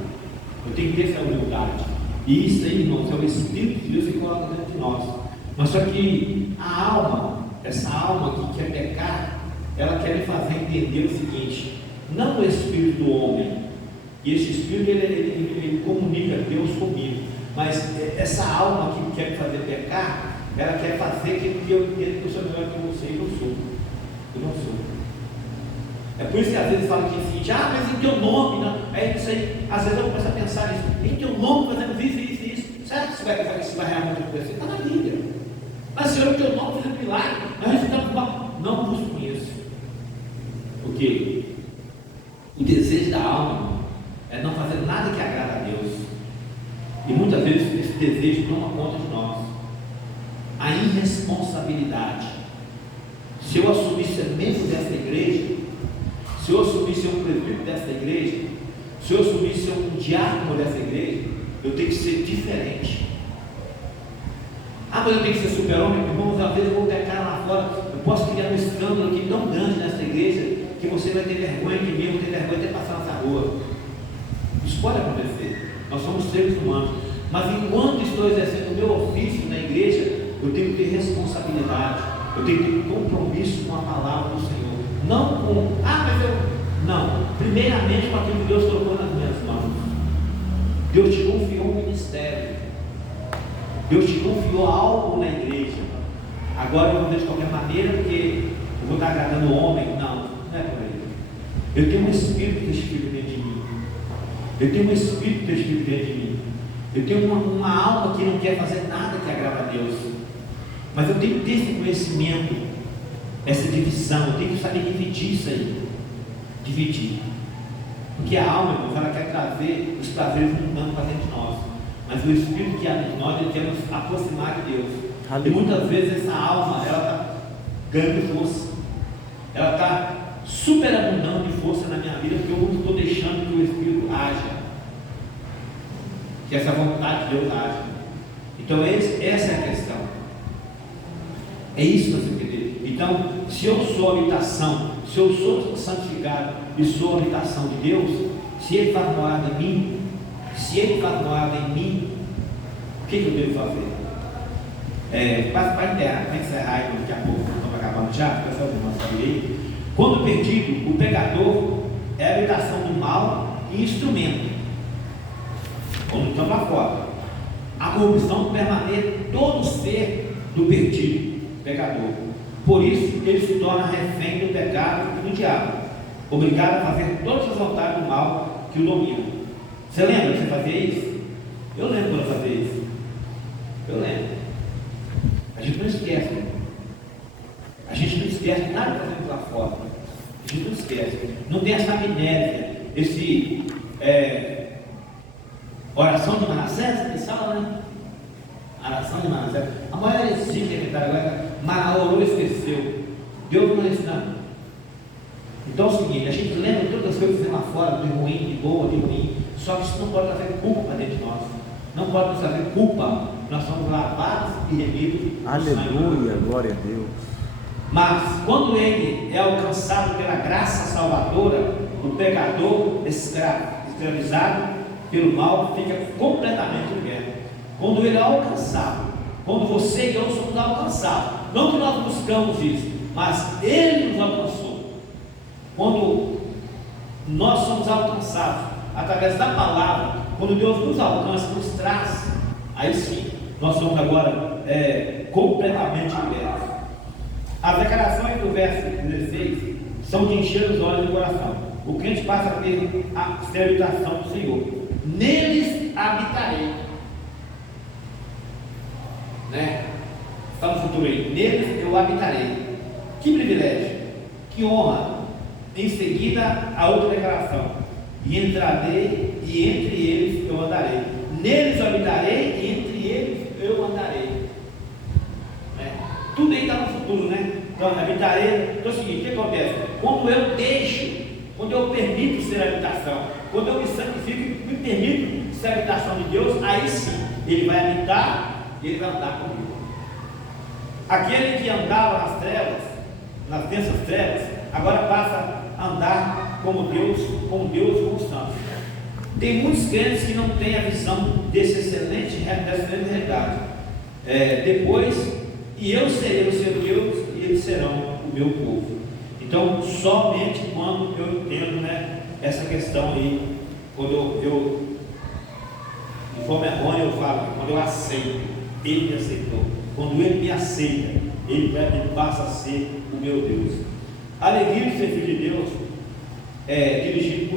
Eu tenho que ter essa humildade. E isso aí, irmãos, é o Espírito de Deus que coloca dentro de nós. Mas só que a alma, essa alma que quer pecar, ela quer me fazer entender o seguinte: não o Espírito do homem. E esse Espírito ele comunica Deus comigo. Mas essa alma que quer me fazer pecar, ela quer fazer que eu entenda que eu sou melhor que você, e eu não sou. Eu não sou. É por isso que às vezes fala aqui assim, mas em teu nome, não. É isso aí. Às vezes eu começo a pensar nisso, em teu nome fazendo isso. Será que isso vai realmente acontecer? Está na Bíblia. Mas Senhor, em teu nome fazendo milagre, mas resultado mal. Não vos conheço. Porque o desejo da alma é não fazer nada que agrada a Deus. E muitas vezes esse desejo toma conta de nós. A irresponsabilidade. Se eu assumir ser membro dessa igreja, se eu assumir ser um presbítero dessa igreja, se eu assumir ser um diácono dessa igreja, eu tenho que ser diferente. Mas eu tenho que ser super-homem, irmãos, às vezes eu vou pecar lá fora, eu posso criar um escândalo aqui tão grande nessa igreja, que você vai ter vergonha de mim, eu vou ter vergonha de passar nessa rua. Isso pode acontecer, nós somos seres humanos, mas enquanto estou exercendo o meu ofício na igreja, eu tenho que ter responsabilidade, eu tenho que ter compromisso com a palavra do Senhor, não com, não, primeiramente com aquilo que Deus colocou nas minhas mãos. Deus te confiou um ministério, Deus te confiou algo na igreja, agora eu vou ver de qualquer maneira, porque eu vou estar agradando o homem, não é por aí. Eu tenho um Espírito desse Filho dentro de mim, eu tenho um Espírito desse Filho dentro de mim, eu tenho uma alma que não quer fazer nada que agrada a Deus, mas eu tenho que ter esse conhecimento, essa divisão, eu tenho que saber dividir isso aí, porque a alma, irmãos, ela quer trazer os prazeres mundanos para dentro de nós, mas o Espírito que há dentro de nós, ele quer nos aproximar de Deus. E muitas vezes essa alma, ela está ganhando força, ela está superabundando de força na minha vida, porque eu não estou deixando que o Espírito haja, que essa vontade de Deus haja. Então essa é a questão, é isso que nós temos que entender. Então, se eu sou habitação, se eu sou santificado e sou habitação de Deus, se Ele faz morada em mim, o que eu devo fazer? Para encerrar, daqui a pouco, vamos acabar no teatro, pessoal, aí. Quando perdido, o pecador é a habitação do mal e instrumento. Quando estamos lá fora, a corrupção permanece todo ser do perdido, pecador. Por isso, ele se torna refém do pecado e do diabo, obrigado a fazer todas as vontades do mal que o dominam. Você lembra que você fazia isso? Eu lembro quando eu fazia isso. Eu lembro. A gente não esquece. A gente não esquece nada que fazemos lá fora. A gente não esquece. Não tem essa amnésia. Esse oração de Manassés, que fala, né? Oração de Manassés. A maior heresia que está agora, Manassés orou e esqueceu. Deus não ensina. Então é o seguinte, a gente lembra todas as coisas que tem lá fora, de ruim, de boa, de ruim, só que isso não pode trazer culpa dentro de nós. Não pode nos trazer culpa. Nós somos lavados e remidos. Aleluia, glória a Deus. Mas quando ele é alcançado pela graça salvadora, o pecador escravizado pelo mal fica completamente liberto. Quando ele é alcançado quando você e eu somos alcançados. Não que nós buscamos isso, mas Ele nos alcançou. Quando nós somos alcançados através da palavra, quando Deus nos alcança, nos traz, aí sim, nós somos agora completamente libertos. As declarações do verso 16 são de encher os olhos do coração. O crente passa a ter a salutação do Senhor. Neles habitarei. Né? Está no futuro aí. Neles eu habitarei. Que privilégio, que honra. Em seguida, a outra declaração: e entrarei, e entre eles eu andarei. Neles eu habitarei, e entre eles eu andarei. Né? Tudo aí está no futuro, né? Então, habitarei. Então é o seguinte: o que acontece? Quando eu deixo, quando eu permito ser habitação, quando eu me santifico, me permito ser habitação de Deus, aí sim, Ele vai habitar, Ele vai andar comigo. Aquele que andava nas trevas, nas densas trevas, agora passa a andar como Deus, com os santos. Tem muitos crentes que não têm a visão dessa excelente realidade. Depois, e eu serei o seu Deus, e eles serão o meu povo. Então, somente quando eu entendo, né, essa questão aí, quando eu de forma errônea eu falo, quando eu aceito, Ele me aceitou. Quando Ele me aceita, Ele passa a ser o meu Deus. A alegria de ser filho de Deus é dirigido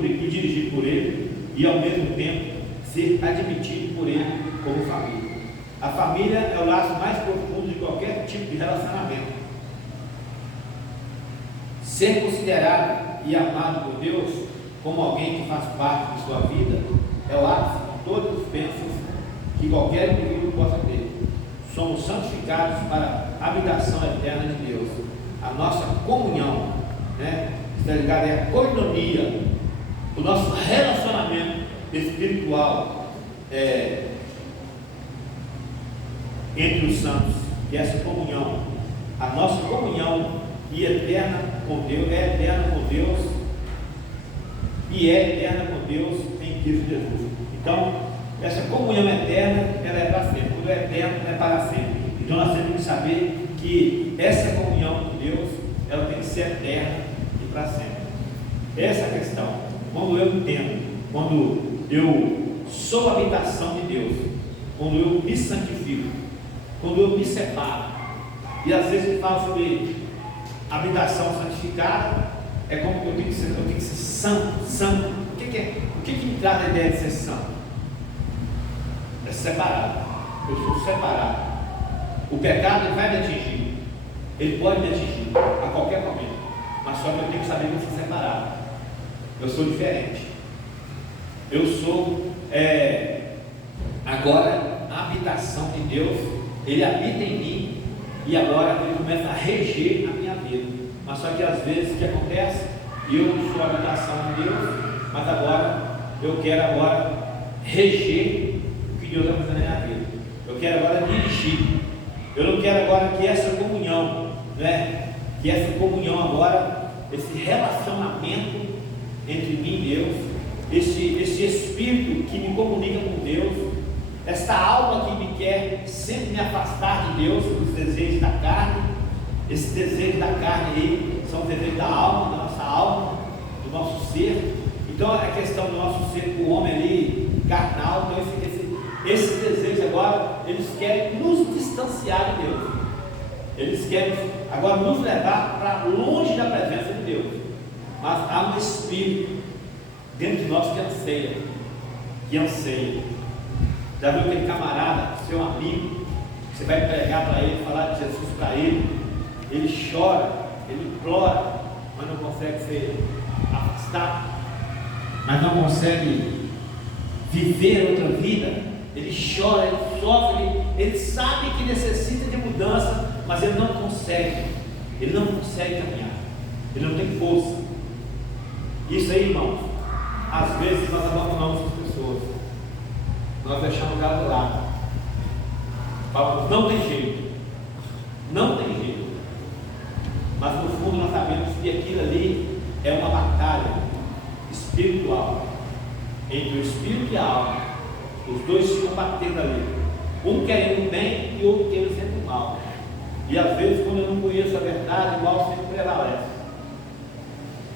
por Ele e ao mesmo tempo ser admitido por Ele como família. A família é o laço mais profundo de qualquer tipo de relacionamento. Ser considerado e amado por Deus como alguém que faz parte de sua vida é o ápice de todas as bênçãos que qualquer indivíduo possa ter. Somos santificados para a habitação eterna de Deus. A nossa comunhão, né, está ligada à coinonia, o nosso relacionamento espiritual entre os santos, que é essa comunhão, a nossa comunhão e eterna com Deus, é eterna com Deus e é eterna com Deus em Cristo Jesus. Então, essa comunhão eterna, ela é para sempre. Quando é eterno, é para sempre. Então nós temos que saber que essa comunhão com Deus, ela tem que ser eterna e para sempre. Essa é a questão. Quando eu entendo, quando eu sou a habitação de Deus, quando eu me santifico, quando eu me separo, e às vezes eu falo sobre habitação santificada, é como que eu tenho que ser santo. O que me traz a ideia de ser santo? É separado. Eu sou separado. O pecado ele vai me atingir. Ele pode me atingir a qualquer momento. Mas só que eu tenho que saber que eu sou separado. Eu sou diferente. Eu sou agora a habitação de Deus. Ele habita em mim. E agora ele começa a reger a minha vida. Mas só que às vezes o que acontece? Eu sou a habitação de Deus, mas agora eu quero agora reger o que Deus está fazendo na minha vida. Eu quero agora dirigir. Eu não quero agora que essa comunhão, né? Que essa comunhão agora, esse relacionamento entre mim e Deus, esse espírito que me comunica com Deus, esta alma que me quer sempre me afastar de Deus, os desejos da carne, esse desejo da carne aí, são os desejos da alma, da nossa alma, do nosso ser. Então a questão do nosso ser, o homem ali, carnal, então esses desejos agora, eles querem nos distanciar de Deus. Eles querem agora nos levar para longe da presença de Deus. Mas há um espírito dentro de nós que anseia. Já viu aquele camarada, seu amigo, você vai pregar para ele, falar de Jesus para ele, ele chora, ele implora, mas não consegue ser afastado, mas não consegue viver outra vida. Ele chora, ele sofre, ele sabe que necessita de mudança, mas ele não consegue caminhar, ele não tem força. Isso aí, irmãos, às vezes nós abandonamos as pessoas, nós deixamos o cara do lado, falamos, não tem jeito, mas no fundo nós sabemos que aquilo ali é uma batalha espiritual entre o espírito e a alma. Os dois ficam batendo ali. Um querendo o bem e outro querendo sempre o mal. E às vezes, quando eu não conheço a verdade, o mal sempre prevalece.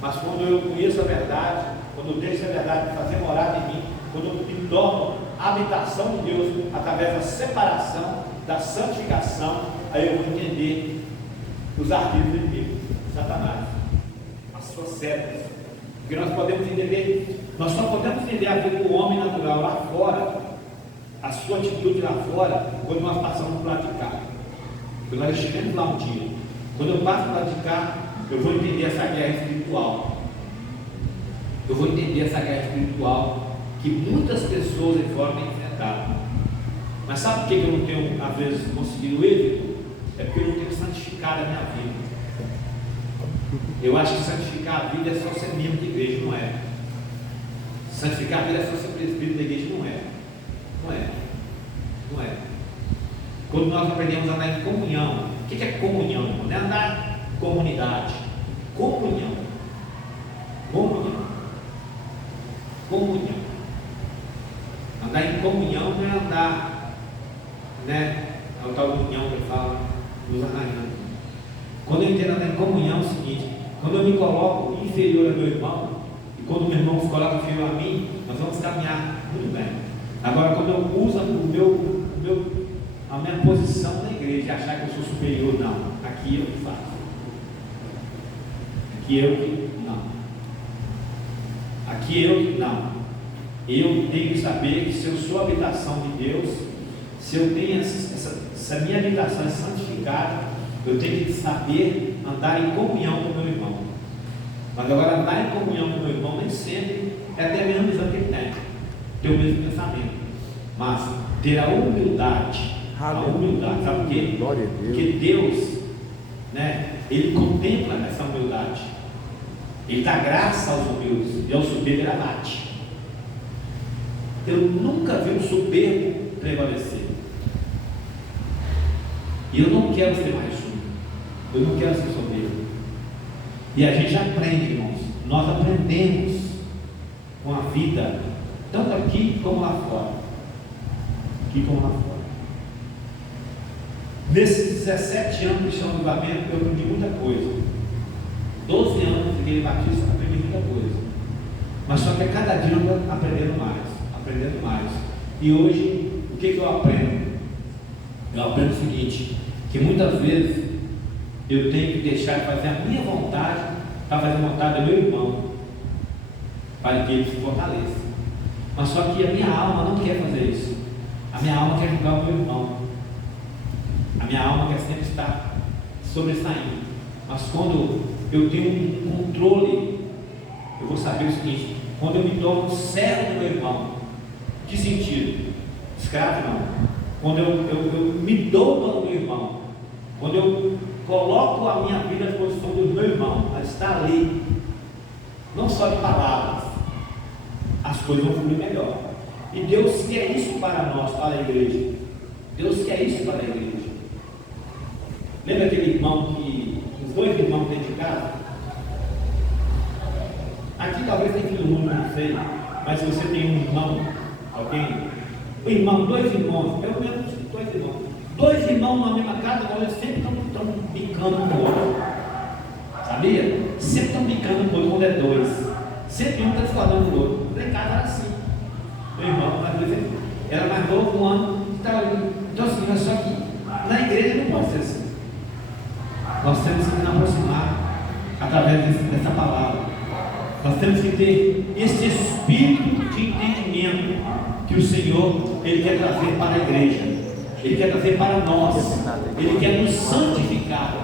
Mas quando eu conheço a verdade, quando eu deixo a verdade fazer morada em mim, quando eu me torno a habitação de Deus através da separação, da santificação, aí eu vou entender os ardis do inimigo, Satanás, as suas setas. Porque nós podemos entender, nós só podemos entender a vida do homem natural lá fora, a sua atitude lá fora, quando nós passamos por praticar. Quando nós estivemos lá um dia, quando eu passo a praticar, eu vou entender essa guerra espiritual. Eu vou entender essa guerra espiritual que muitas pessoas aí fora têm enfrentado. Mas sabe por que eu não tenho, às vezes, conseguido êxito? É porque eu não tenho santificado a minha vida. Eu acho que santificar a vida é só ser membro de igreja, não é? Santificar a vida é só ser presbítero da igreja, não é? Não é. Não é. Quando nós aprendemos a andar em comunhão, o que é comunhão? Não é andar em comunidade. Comunhão. Comunhão. Comunhão. Andar em comunhão não é andar, né? É o tal comunhão que fala nos arranhando. Quando eu entendo andar em comunhão é o seguinte: quando eu me coloco inferior ao meu irmão, e quando o meu irmão se coloca inferior a mim, nós vamos caminhar muito bem. Agora, quando eu uso a minha posição na igreja e achar que eu sou superior, não. Aqui eu que faço. Aqui eu que não. Aqui eu que não. Eu tenho que saber que se eu sou a habitação de Deus, se eu tenho essa minha habitação é santificada, eu tenho que saber andar em comunhão com o meu irmão. Mas agora, andar em comunhão com o meu irmão nem sempre é ter a mesma visão que ele tem, ter o mesmo pensamento, mas ter a humildade. A humildade, sabe por quê? Glória a Deus. Porque Deus, né, Ele contempla essa humildade. Ele dá graça aos humildes e ao soberbo Ele abate. Eu nunca vi um soberbo prevalecer. E eu não quero ser mais um. Eu não quero ser soberbo. E a gente aprende, irmãos. Nós aprendemos com a vida, tanto aqui como lá fora. Aqui como lá fora. Nesses 17 anos de Cristiano Avivamento, eu aprendi muita coisa. 12 anos de Igreja Batista, eu aprendi muita coisa. Mas só que a cada dia eu estou aprendendo mais. Aprendendo mais. E hoje, o que eu aprendo? Eu aprendo o seguinte: que muitas vezes eu tenho que deixar de fazer a minha vontade para fazer a vontade do meu irmão, para que ele se fortaleça. Mas só que a minha alma não quer fazer isso. A minha alma quer julgar o meu irmão. A minha alma quer sempre estar sobressaindo. Mas quando eu tenho um controle, eu vou saber o seguinte: quando eu me torno servo do meu irmão, que sentido? Escravo não. Quando eu me dou para o meu irmão, quando eu coloco a minha vida à disposição do meu irmão, a estar ali, não só de palavras, as coisas vão fluir melhor. E Deus quer isso para nós, para a igreja. Deus quer isso para a igreja. Lembra aquele irmão os dois irmãos dentro de casa? Aqui talvez tenha filho único, não sei, mas se você tem um irmão, alguém, dois irmãos, pelo menos dois irmãos. Dois irmãos na mesma casa, agora eles sempre estão bicando com o outro. Sabia? Sempre estão bicando com o outro quando é dois. Sempre um está discordando do outro. Lá em casa era assim. Meu irmão, às vezes, era mais novo, um ano, estava ali. Então assim, mas só que na igreja não pode ser assim. Nós temos que nos aproximar através dessa palavra. Nós temos que ter esse espírito de entendimento que o Senhor Ele quer trazer para a igreja. Ele quer trazer para nós. Ele quer nos santificar.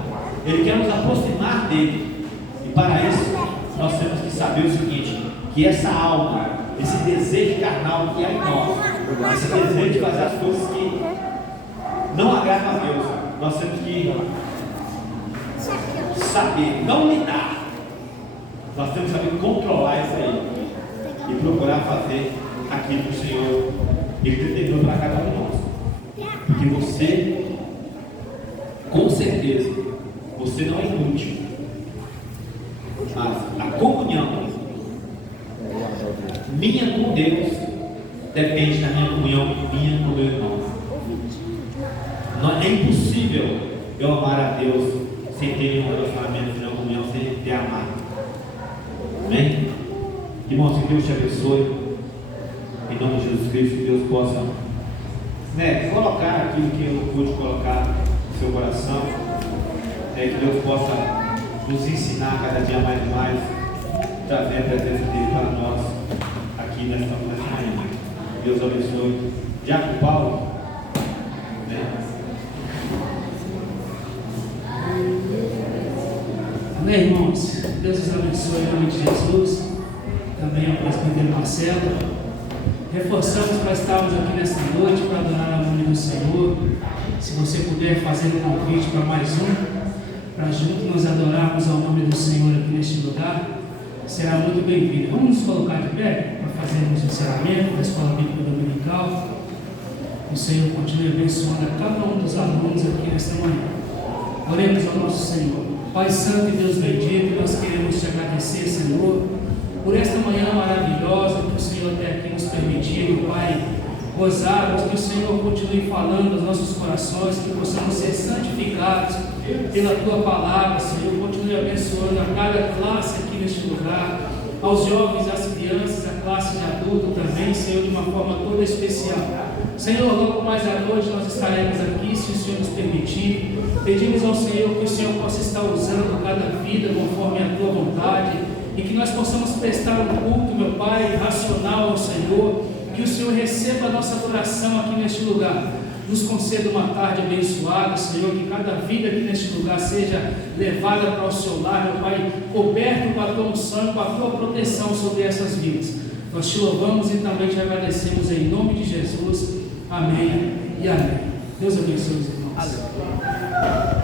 Ele quer nos aproximar dele. E para isso nós temos que saber o seguinte: que essa alma, esse desejo carnal que há em nós, esse desejo de fazer as coisas que não agradam a Deus, nós temos que saber, não lidar. Nós temos que saber controlar isso aí e procurar fazer aquilo que o Senhor Ele determinou para cada um de nós. Porque você, com certeza, você não é inútil. Mas a comunhão minha com Deus depende da minha comunhão minha com o meu irmão. É impossível eu amar a Deus sem ter um relacionamento de comunhão, sem ter amado. Amém? Irmãos, que Deus te abençoe. Em nome de Jesus Cristo, que Deus possa colocar aquilo que eu não pude colocar no seu coração. Que Deus possa nos ensinar cada dia mais e mais, trazer a presença dele para nós aqui nessa manhã. Deus abençoe. Diácono Paulo. Amém, irmãos? Deus os abençoe em nome de Jesus. Também ao presbítero Marcelo. Reforçamos para estarmos aqui nesta noite para adorar a nome do Senhor. Se você puder fazer um convite para mais para juntos nós adorarmos ao nome do Senhor aqui neste lugar, será muito bem-vindo. Vamos nos colocar de pé para fazermos o encerramento da Escola Bíblica Dominical. O Senhor continue abençoando a cada um dos alunos aqui nesta manhã. Oremos ao nosso Senhor. Pai Santo e Deus bendito, nós queremos te agradecer, Senhor, por esta manhã maravilhosa que o Senhor tem aqui nos permitido, Pai, gozarmos, que o Senhor continue falando aos nossos corações, que possamos ser santificados pela Tua palavra, Senhor. Continue abençoando a cada classe aqui neste lugar, aos jovens, às crianças, a classe de adulto também, Senhor, de uma forma toda especial. Senhor, logo mais à noite nós estaremos aqui, se o Senhor nos permitir. Pedimos ao Senhor que o Senhor possa estar usando cada vida conforme a Tua vontade e que nós possamos prestar um culto, meu Pai, racional ao Senhor, que o Senhor receba a nossa adoração aqui neste lugar. Nos conceda uma tarde abençoada, Senhor, que cada vida aqui neste lugar seja levada para o seu lar, meu Pai, coberto com a Tua unção, com a Tua proteção sobre essas vidas. Nós te louvamos e também te agradecemos em nome de Jesus. Amém e amém. Deus abençoe os irmãos.